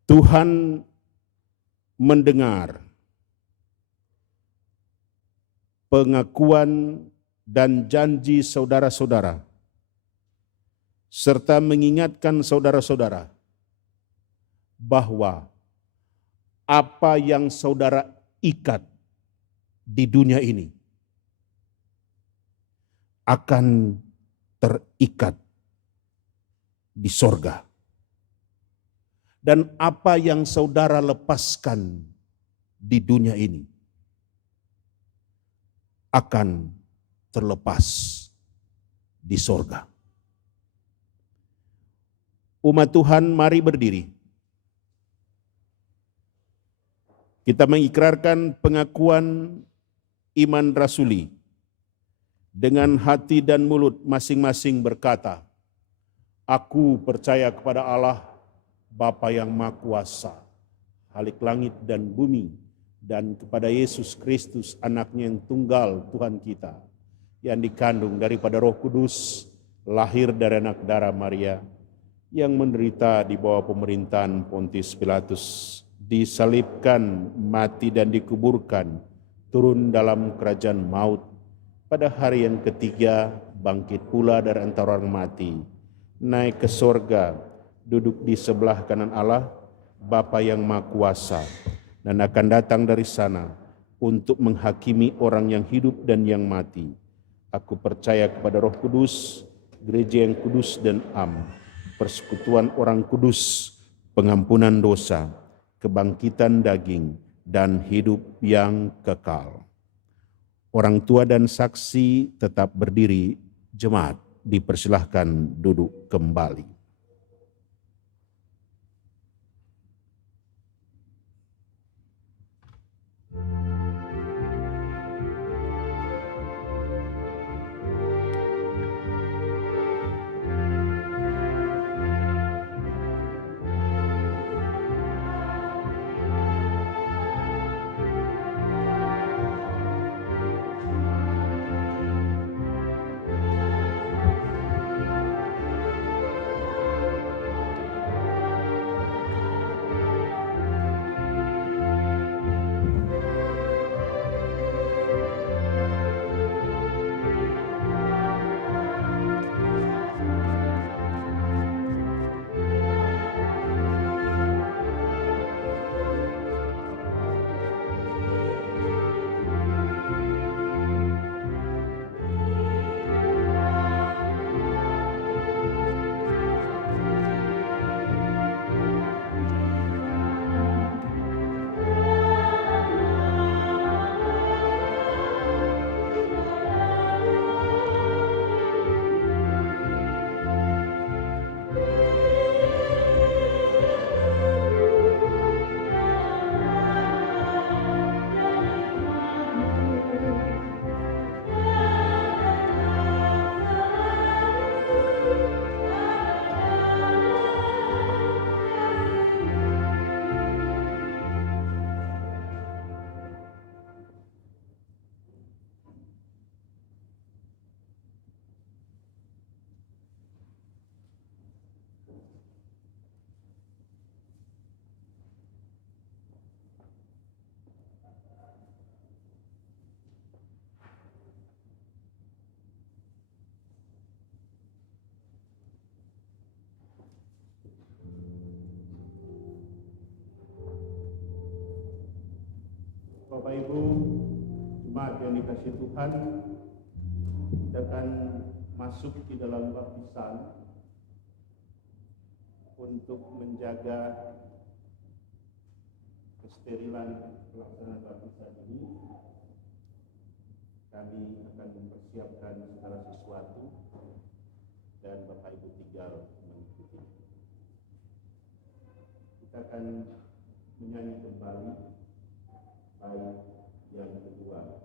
Tuhan mendengar pengakuan dan janji saudara-saudara, serta mengingatkan saudara-saudara bahwa apa yang saudara ikat di dunia ini akan terikat di sorga. Dan apa yang saudara lepaskan di dunia ini akan terlepas di sorga. Umat Tuhan, mari berdiri. Kita mengikrarkan pengakuan iman rasuli. Dengan hati dan mulut masing-masing berkata, aku percaya kepada Allah, Bapa yang Maha Kuasa, Khalik langit dan bumi, dan kepada Yesus Kristus, anaknya yang tunggal Tuhan kita, yang dikandung daripada Roh Kudus, lahir dari anak darah Maria, yang menderita di bawah pemerintahan Pontius Pilatus, disalibkan, mati dan dikuburkan, turun dalam kerajaan maut, pada hari yang ketiga bangkit pula dari antara orang mati, naik ke sorga, duduk di sebelah kanan Allah, Bapa yang Maha Kuasa, dan akan datang dari sana untuk menghakimi orang yang hidup dan yang mati. Aku percaya kepada Roh Kudus, gereja yang kudus dan am, persekutuan orang kudus, pengampunan dosa, kebangkitan daging, dan hidup yang kekal. Orang tua dan saksi tetap berdiri, jemaat dipersilahkan duduk kembali. Bapak Ibu, jemaat yang dikasihi Tuhan, kita akan masuk di dalam baptisan untuk menjaga kesterilan pelaksanaan baptisan ini. Kami akan mempersiapkan segala sesuatu dan Bapak Ibu tinggal mengikuti. Kita akan menyanyi kembali bait yang kedua. Amin.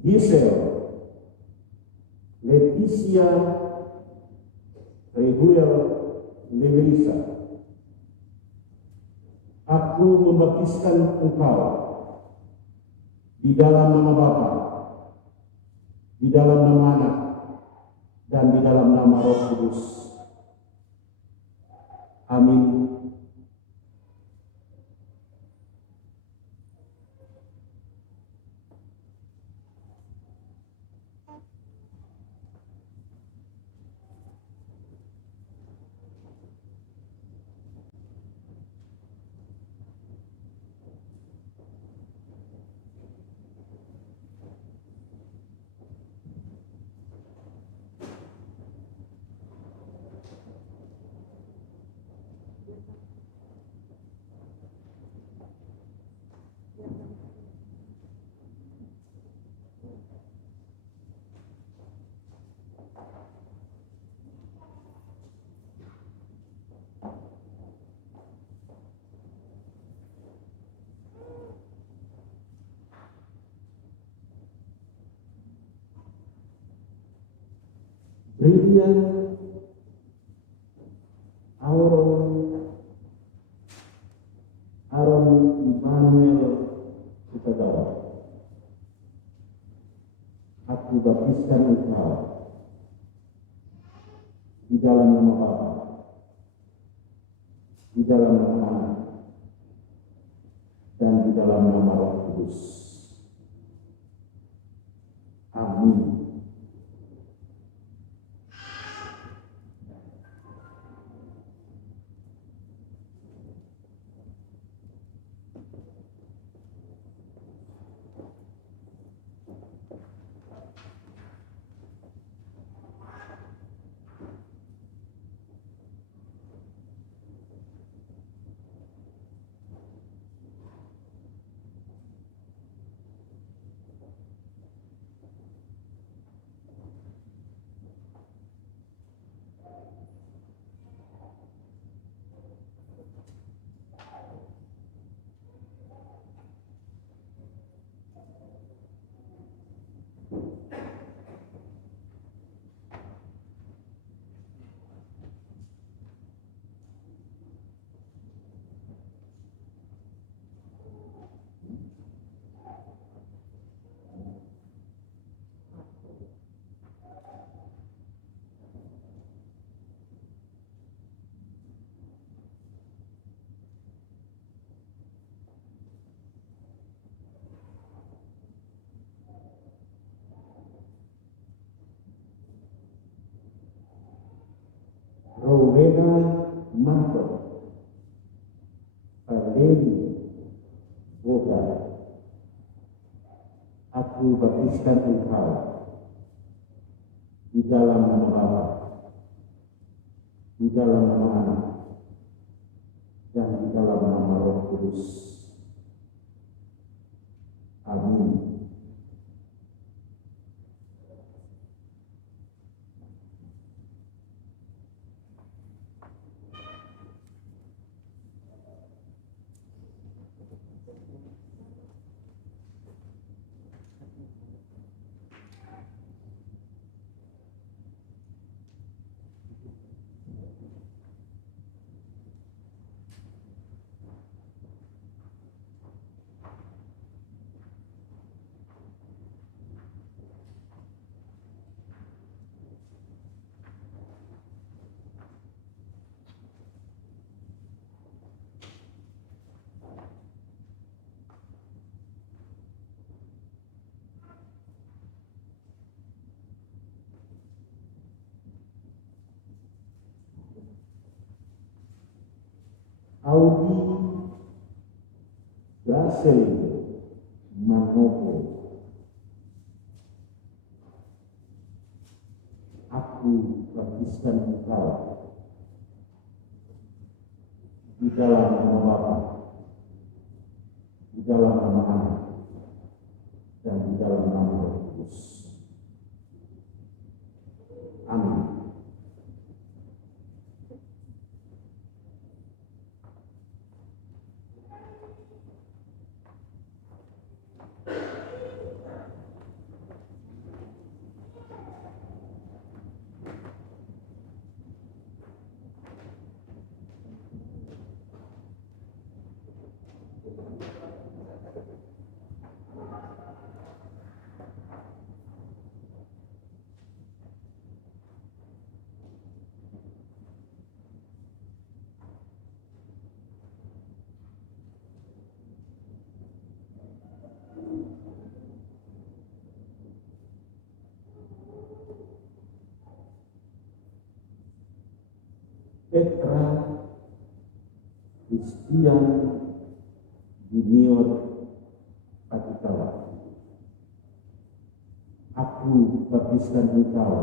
Gisel, Leticia, Rehuel, Leverisa. Aku membaptiskan engkau di dalam nama Bapa, di dalam nama Anak, dan di dalam nama Roh Kudus. Amin. Brilian Aaron Immanuel Sutagawa. Aku baptiskan engkau di dalam nama Bapa, di dalam nama Anak, dan di dalam nama Roh Kudus. Amin. Rowena Manto, Aleni Boga, aku baptiskan engkau di dalam nama Bapa, di dalam nama Anak, dan di dalam nama Roh Kudus. Amin. Audi Grasel Manopo, aku baptiskan engkau di dalam nama Bapa, di dalam nama Anak, dan di dalam nama Roh Kudus. Amin. Petra Christian Junior Patitawa, aku baptiskan engkau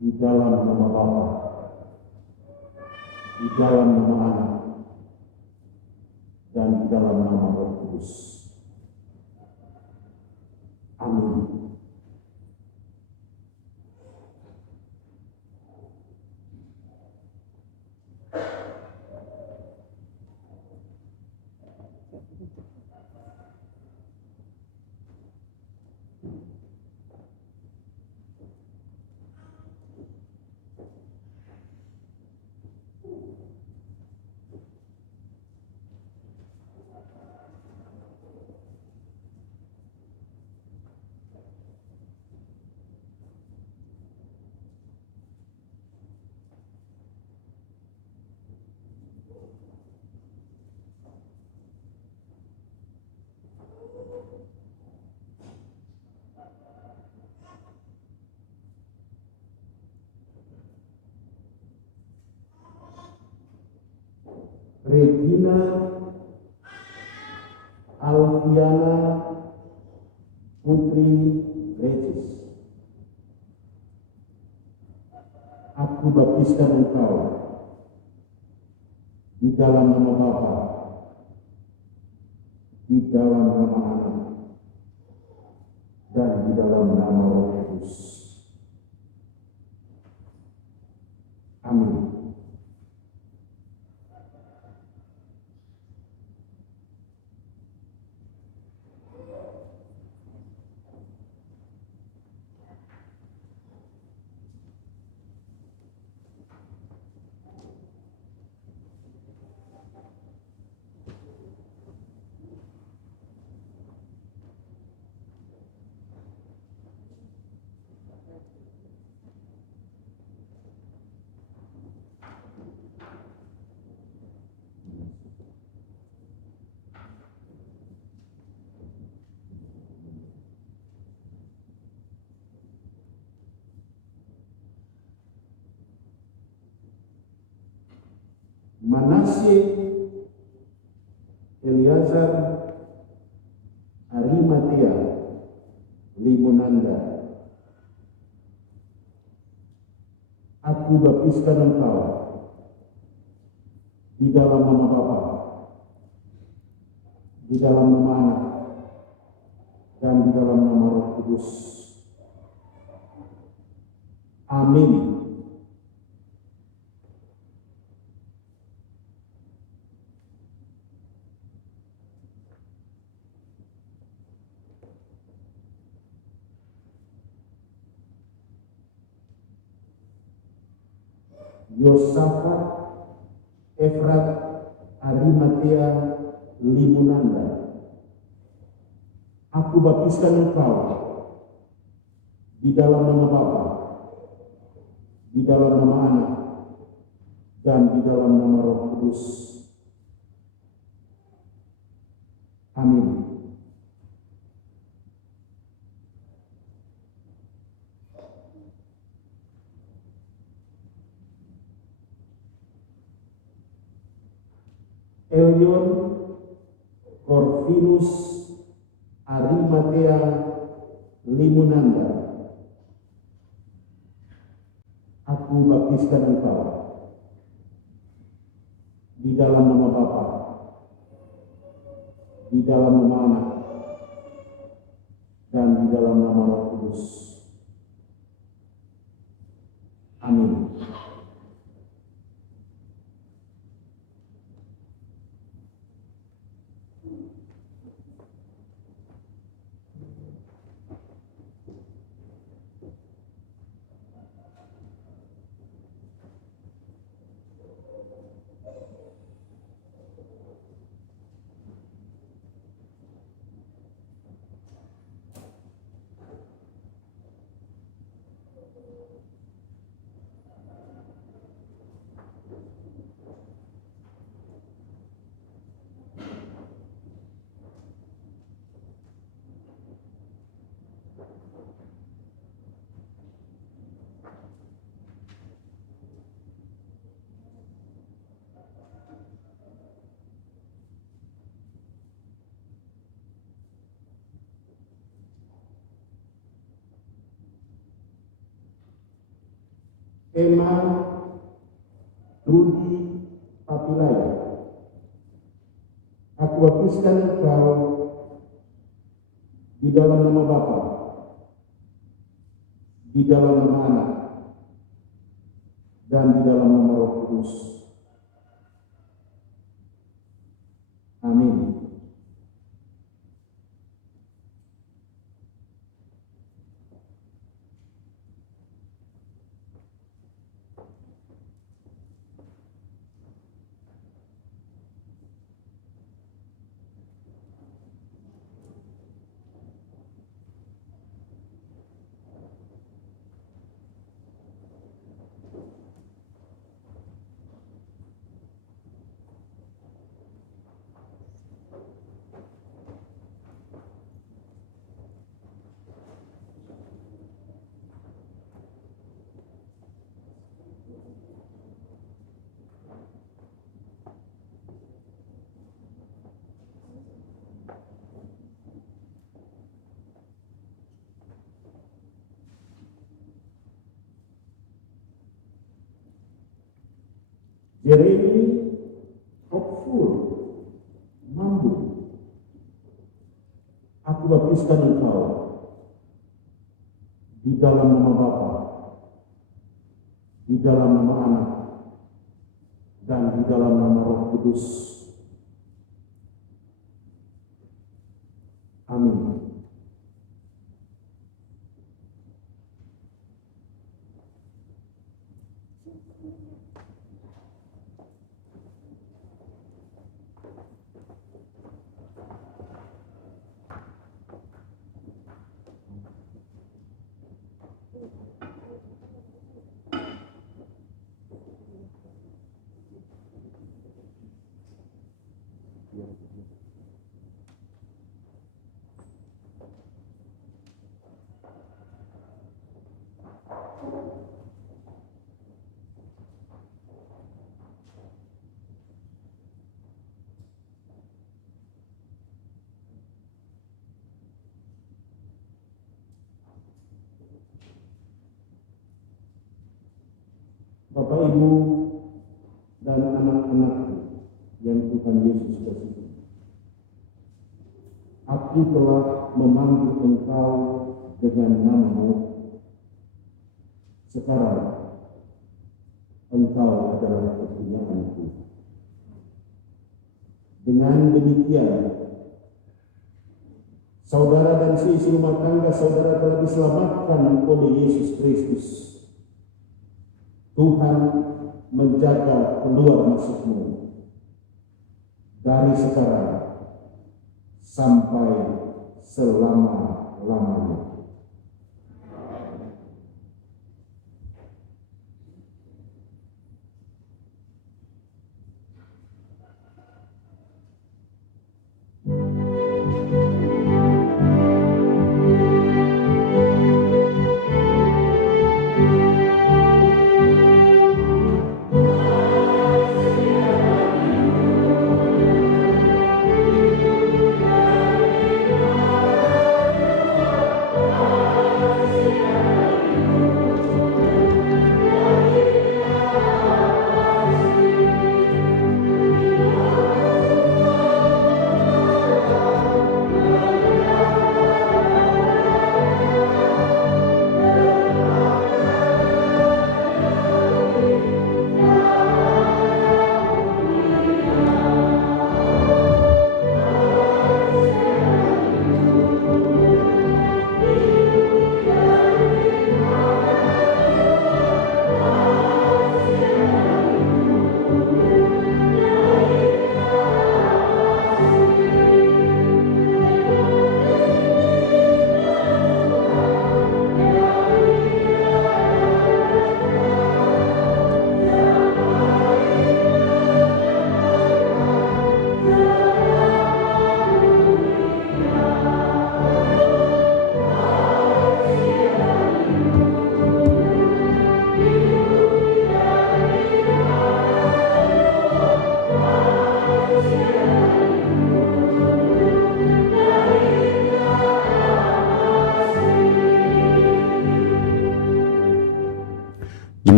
di dalam nama Bapa, di dalam nama Anak, dan di dalam nama Roh Kudus. Amin. Regina Alfiana Putri Regis, aku baptiskan engkau di dalam nama Bapa, di dalam nama Anak, dan di dalam nama Roh Kudus. Amin. Manasye Eliazar Arimatea Limonanda, aku baptiskan engkau di dalam nama Bapa, di dalam nama Anak, dan di dalam nama Roh Kudus. Amin. Yosafat Efrat Arimatea Limonanda, aku baptiskan engkau di dalam nama Bapa, di dalam nama Anak, dan di dalam nama Roh Kudus. Amin. Elion Corvinus Arimatea Limonanda, aku baptiskan engkau di dalam nama Bapa, di dalam nama Anak, dan di dalam nama Roh Kudus. Amin. Emma Rudi Papilaya, aku baptiskan engkau di dalam nama Bapa, di dalam nama Anak, dan di dalam nama Roh Kudus. Amin. Jeremy Hopeful Mambu, aku baptiskan engkau di dalam nama Bapa, di dalam nama Anak, dan di dalam nama Roh Kudus. Amin. Bapak, Ibu, dan anak-anakku yang Tuhan Yesus kasihi, aku telah memanggil engkau dengan namamu. Sekarang engkau adalah kepunyaanku. Dengan demikian, saudara dan seisi rumah tangga saudara telah diselamatkan oleh Yesus Kristus. Tuhan menjaga keluar masukmu dari sekarang sampai selama-lamanya.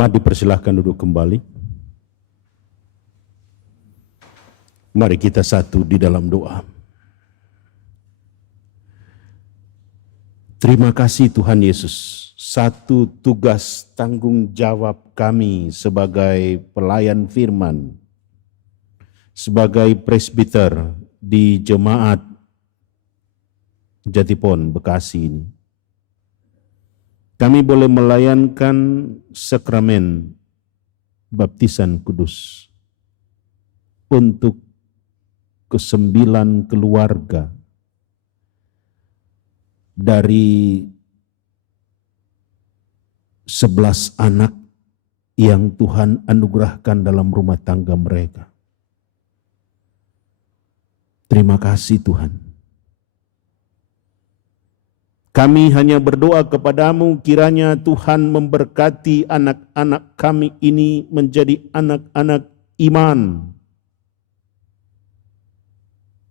Jemaat dipersilahkan duduk kembali. Mari kita satu di dalam doa. Terima kasih Tuhan Yesus. Satu tugas tanggung jawab kami sebagai pelayan firman, sebagai presbiter di jemaat Jatipon, Bekasi ini. Kami boleh melayankan sakramen baptisan kudus untuk ke-9 keluarga dari 11 anak yang Tuhan anugerahkan dalam rumah tangga mereka. Terima kasih Tuhan. Kami hanya berdoa kepadamu kiranya Tuhan memberkati anak-anak kami ini menjadi anak-anak iman.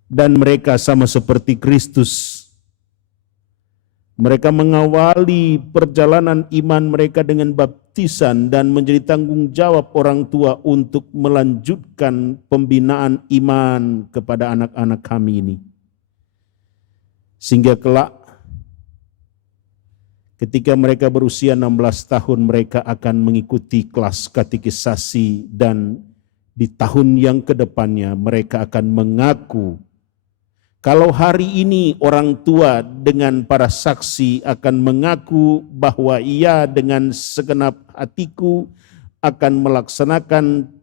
Dan mereka sama seperti Kristus. Mereka mengawali perjalanan iman mereka dengan baptisan dan menjadi tanggung jawab orang tua untuk melanjutkan pembinaan iman kepada anak-anak kami ini. Sehingga kelak ketika mereka berusia 16 tahun mereka akan mengikuti kelas katekisasi dan di tahun yang kedepannya mereka akan mengaku. Kalau hari ini orang tua dengan para saksi akan mengaku bahwa ia dengan segenap hatiku akan melaksanakan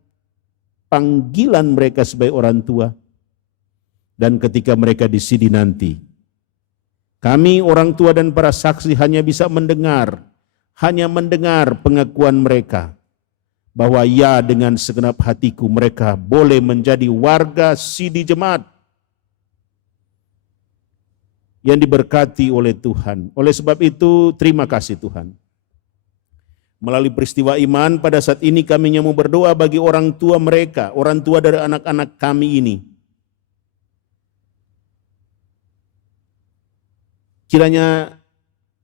panggilan mereka sebagai orang tua. Dan ketika mereka di sini nanti, kami orang tua dan para saksi hanya bisa mendengar pengakuan mereka. Bahwa ya dengan segenap hatiku mereka boleh menjadi warga Sidi Jemaat yang diberkati oleh Tuhan. Oleh sebab itu, terima kasih Tuhan. Melalui peristiwa iman pada saat ini kami mau berdoa bagi orang tua mereka, orang tua dari anak-anak kami ini. Kiranya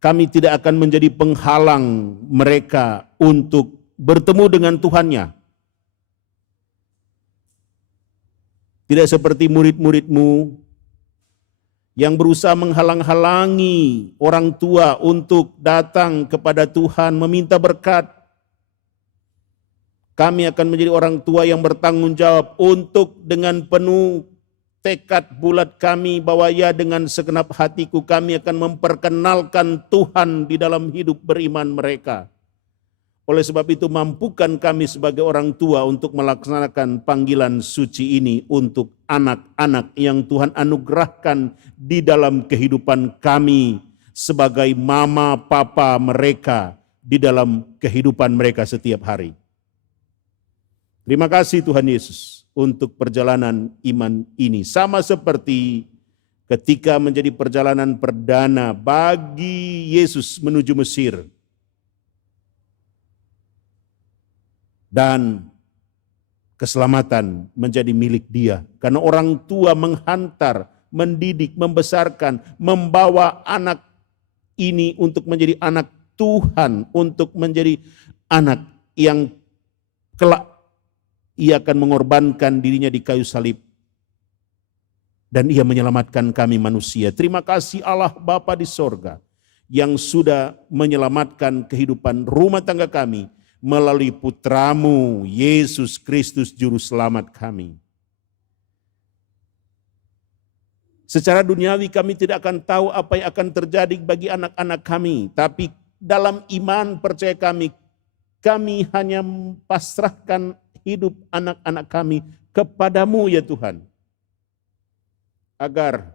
kami tidak akan menjadi penghalang mereka untuk bertemu dengan Tuhannya. Tidak seperti murid-muridmu yang berusaha menghalang-halangi orang tua untuk datang kepada Tuhan meminta berkat. Kami akan menjadi orang tua yang bertanggung jawab untuk dengan penuh tekad bulat kami bahwa ya dengan segenap hatiku kami akan memperkenalkan Tuhan di dalam hidup beriman mereka. Oleh sebab itu mampukan kami sebagai orang tua untuk melaksanakan panggilan suci ini untuk anak-anak yang Tuhan anugerahkan di dalam kehidupan kami sebagai mama papa mereka di dalam kehidupan mereka setiap hari. Terima kasih Tuhan Yesus untuk perjalanan iman ini. Sama seperti ketika menjadi perjalanan perdana bagi Yesus menuju Mesir. Dan keselamatan menjadi milik dia. Karena orang tua menghantar, mendidik, membesarkan, membawa anak ini untuk menjadi anak Tuhan, untuk menjadi anak yang kelak ia akan mengorbankan dirinya di kayu salib. Dan ia menyelamatkan kami manusia. Terima kasih Allah Bapa di sorga yang sudah menyelamatkan kehidupan rumah tangga kami melalui putramu Yesus Kristus Juru Selamat kami. Secara duniawi kami tidak akan tahu apa yang akan terjadi bagi anak-anak kami. Tapi dalam iman percaya kami hanya pasrahkan hidup anak-anak kami kepadamu ya Tuhan. Agar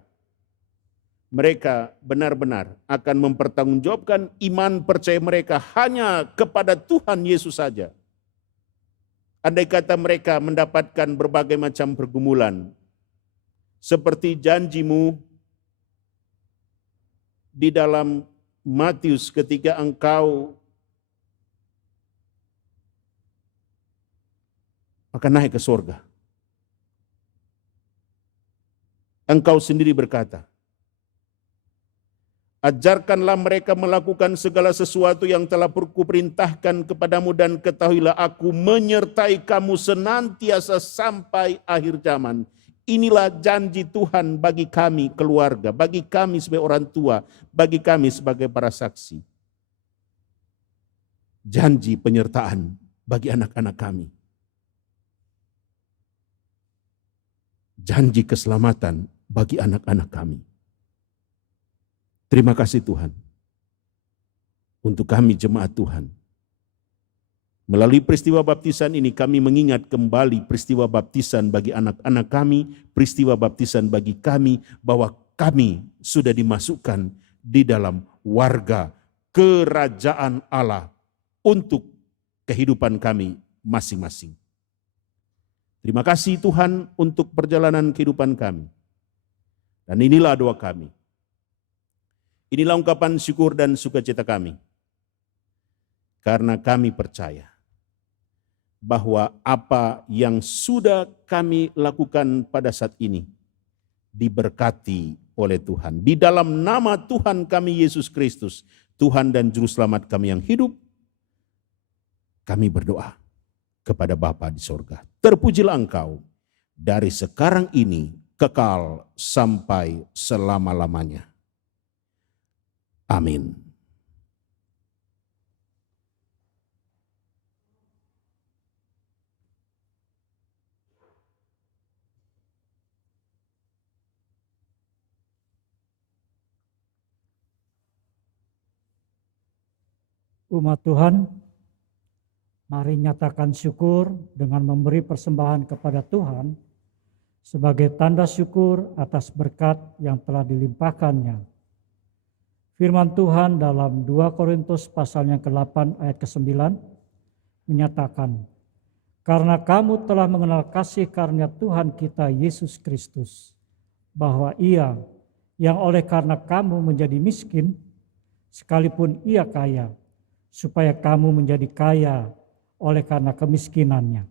mereka benar-benar akan mempertanggungjawabkan iman percaya mereka hanya kepada Tuhan Yesus saja. Andai kata mereka mendapatkan berbagai macam pergumulan, seperti janjimu di dalam Matius ketika engkau akan naik ke surga. Engkau sendiri berkata, Ajarkanlah mereka melakukan segala sesuatu yang telah kuperintahkan kepadamu, dan ketahuilah aku menyertai kamu senantiasa sampai akhir zaman. Inilah janji Tuhan bagi kami keluarga, bagi kami sebagai orang tua, bagi kami sebagai para saksi. Janji penyertaan bagi anak-anak kami. Janji keselamatan bagi anak-anak kami. Terima kasih Tuhan, untuk kami jemaat Tuhan. Melalui peristiwa baptisan ini kami mengingat kembali peristiwa baptisan bagi anak-anak kami, peristiwa baptisan bagi kami, bahwa kami sudah dimasukkan di dalam warga kerajaan Allah untuk kehidupan kami masing-masing. Terima kasih Tuhan untuk perjalanan kehidupan kami. Dan inilah doa kami. Inilah ungkapan syukur dan sukacita kami. Karena kami percaya bahwa apa yang sudah kami lakukan pada saat ini diberkati oleh Tuhan. Di dalam nama Tuhan kami Yesus Kristus, Tuhan dan Juru Selamat kami yang hidup, kami berdoa kepada Bapa di sorga. Terpujilah Engkau dari sekarang ini kekal sampai selama-lamanya. Amin. Umat Tuhan, mari nyatakan syukur dengan memberi persembahan kepada Tuhan sebagai tanda syukur atas berkat yang telah dilimpahkannya. Firman Tuhan dalam 2 Korintus pasal yang ke-8 ayat ke-9 menyatakan, karena kamu telah mengenal kasih karunia Tuhan kita Yesus Kristus, bahwa Ia yang oleh karena kamu menjadi miskin, sekalipun Ia kaya, supaya kamu menjadi kaya oleh karena kemiskinannya.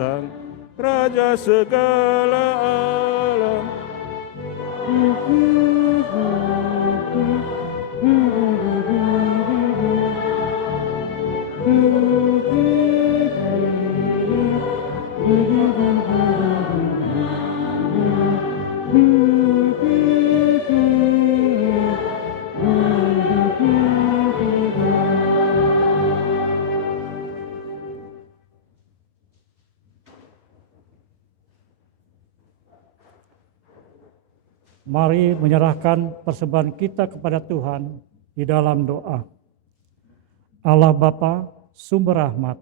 datang, Raja segala alam. Mari menyerahkan persembahan kita kepada Tuhan di dalam doa. Allah Bapa, sumber rahmat,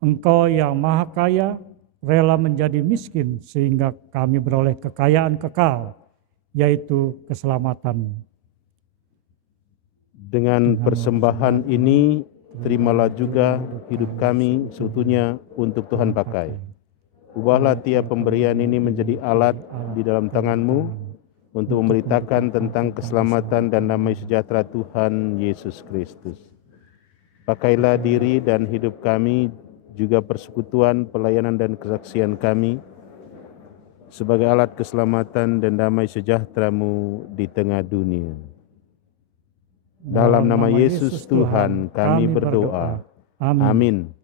Engkau yang maha kaya, rela menjadi miskin sehingga kami beroleh kekayaan kekal, yaitu keselamatan. Dengan persembahan ini, terimalah juga hidup kami seutuhnya untuk Tuhan pakai. Ubahlah tiap pemberian ini menjadi alat di dalam tangan-Mu, untuk memberitakan tentang keselamatan dan damai sejahtera Tuhan Yesus Kristus. Pakailah diri dan hidup kami, juga persekutuan, pelayanan dan kesaksian kami, sebagai alat keselamatan dan damai sejahtera-Mu di tengah dunia. Dalam nama Yesus Tuhan kami berdoa. Amin.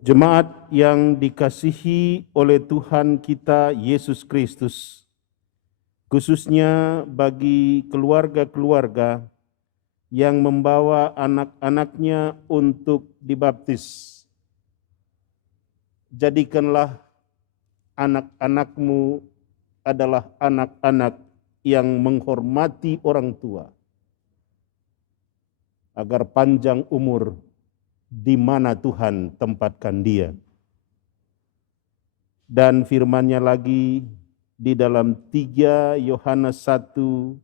Jemaat yang dikasihi oleh Tuhan kita Yesus Kristus, khususnya bagi keluarga-keluarga yang membawa anak-anaknya untuk dibaptis. Jadikanlah anak-anakmu adalah anak-anak yang menghormati orang tua, agar panjang umur di mana Tuhan tempatkan dia. Dan firman-Nya lagi di dalam 3 Yohanes 1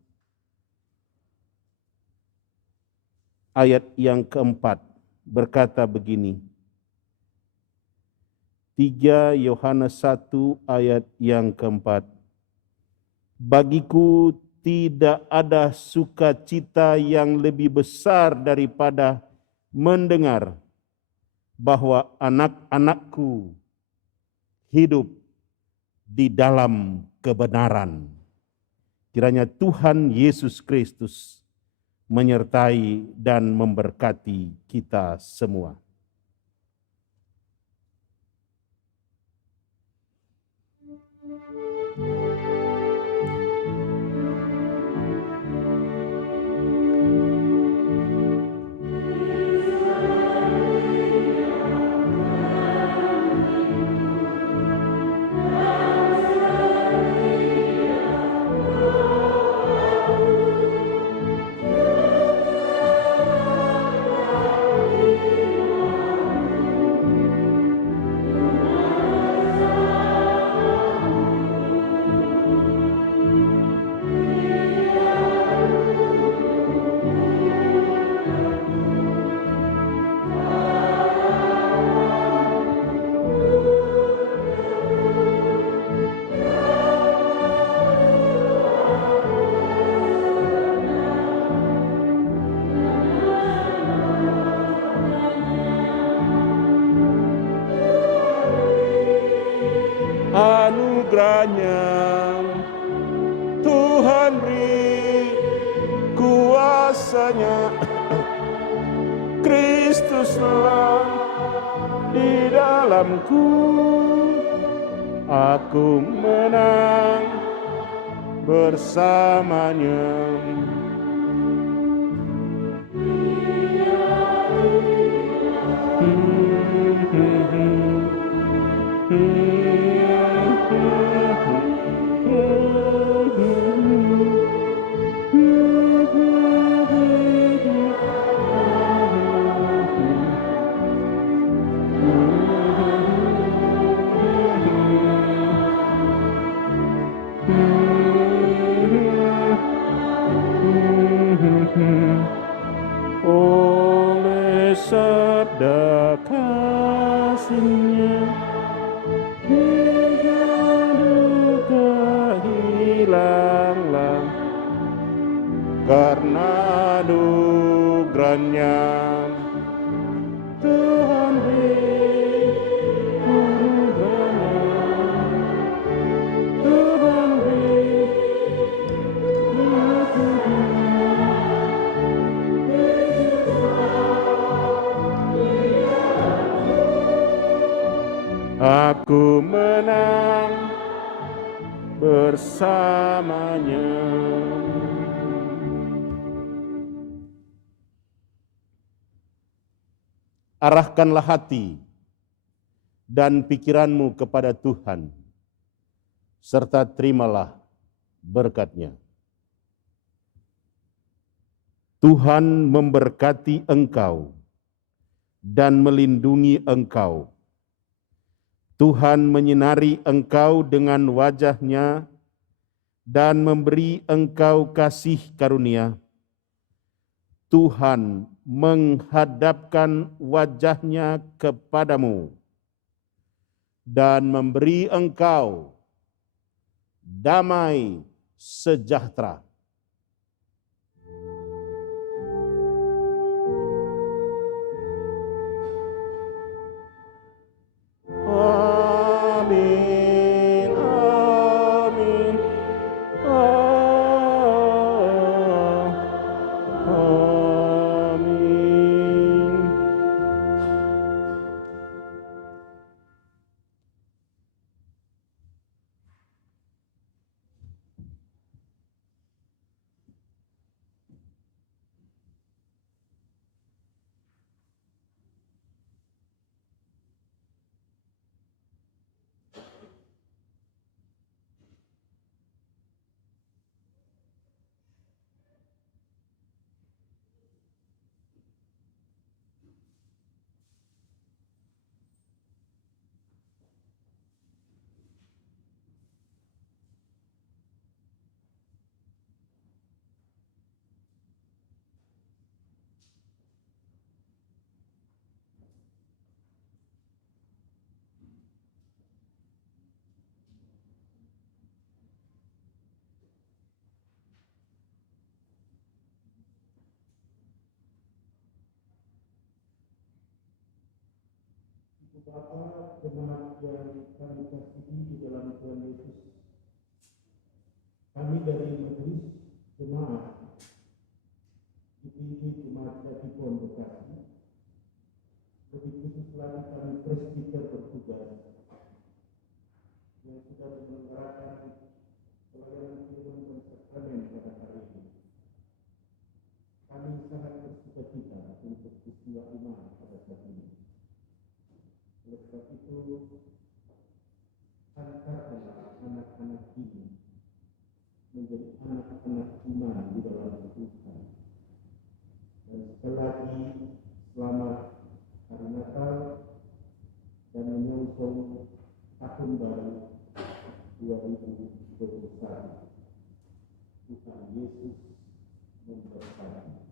ayat yang keempat berkata begini. 3 Yohanes 1 ayat yang keempat. Bagiku tidak ada sukacita yang lebih besar daripada mendengar bahwa anak-anakku hidup di dalam kebenaran. Kiranya Tuhan Yesus Kristus menyertai dan memberkati kita semua. anugerahnya. Tuhan beri kuasanya. Kristuslah di dalamku, aku menang bersamanya. Oleh sabda kasih-Nya, duka hilanglah, karena anugerahnya. Tuhan beri anugerahnya, Tuhan beri aku menang bersamanya. Arahkanlah hati dan pikiranmu kepada Tuhan, serta terimalah berkat-Nya. Tuhan memberkati engkau dan melindungi engkau. Tuhan menyinari engkau dengan wajah-Nya dan memberi engkau kasih karunia. Tuhan menghadapkan wajah-Nya kepadamu dan memberi engkau damai sejahtera. Amin, amin, amin. Bapa, jemaat yang kami kasihi di dalam Tuhan Yesus, kami dari majelis jemaat dipilih Jemaat Jati Pon Bekasi, lebih khusus lagi kami presbiter bertugas yang sudah menyelenggarakan pelayanan firman dan sakramen pada hari ini. Kami sangat bersuka cita untuk peristiwa iman pada saat ini. Oleh sebab itu, hantarkanlah anak-anak ini menjadi anak-anak iman di dalam Tuhan. Dan sekali lagi, selamat hari Natal dan menyongsong tahun baru 2021. Tuhan Yesus memberkati.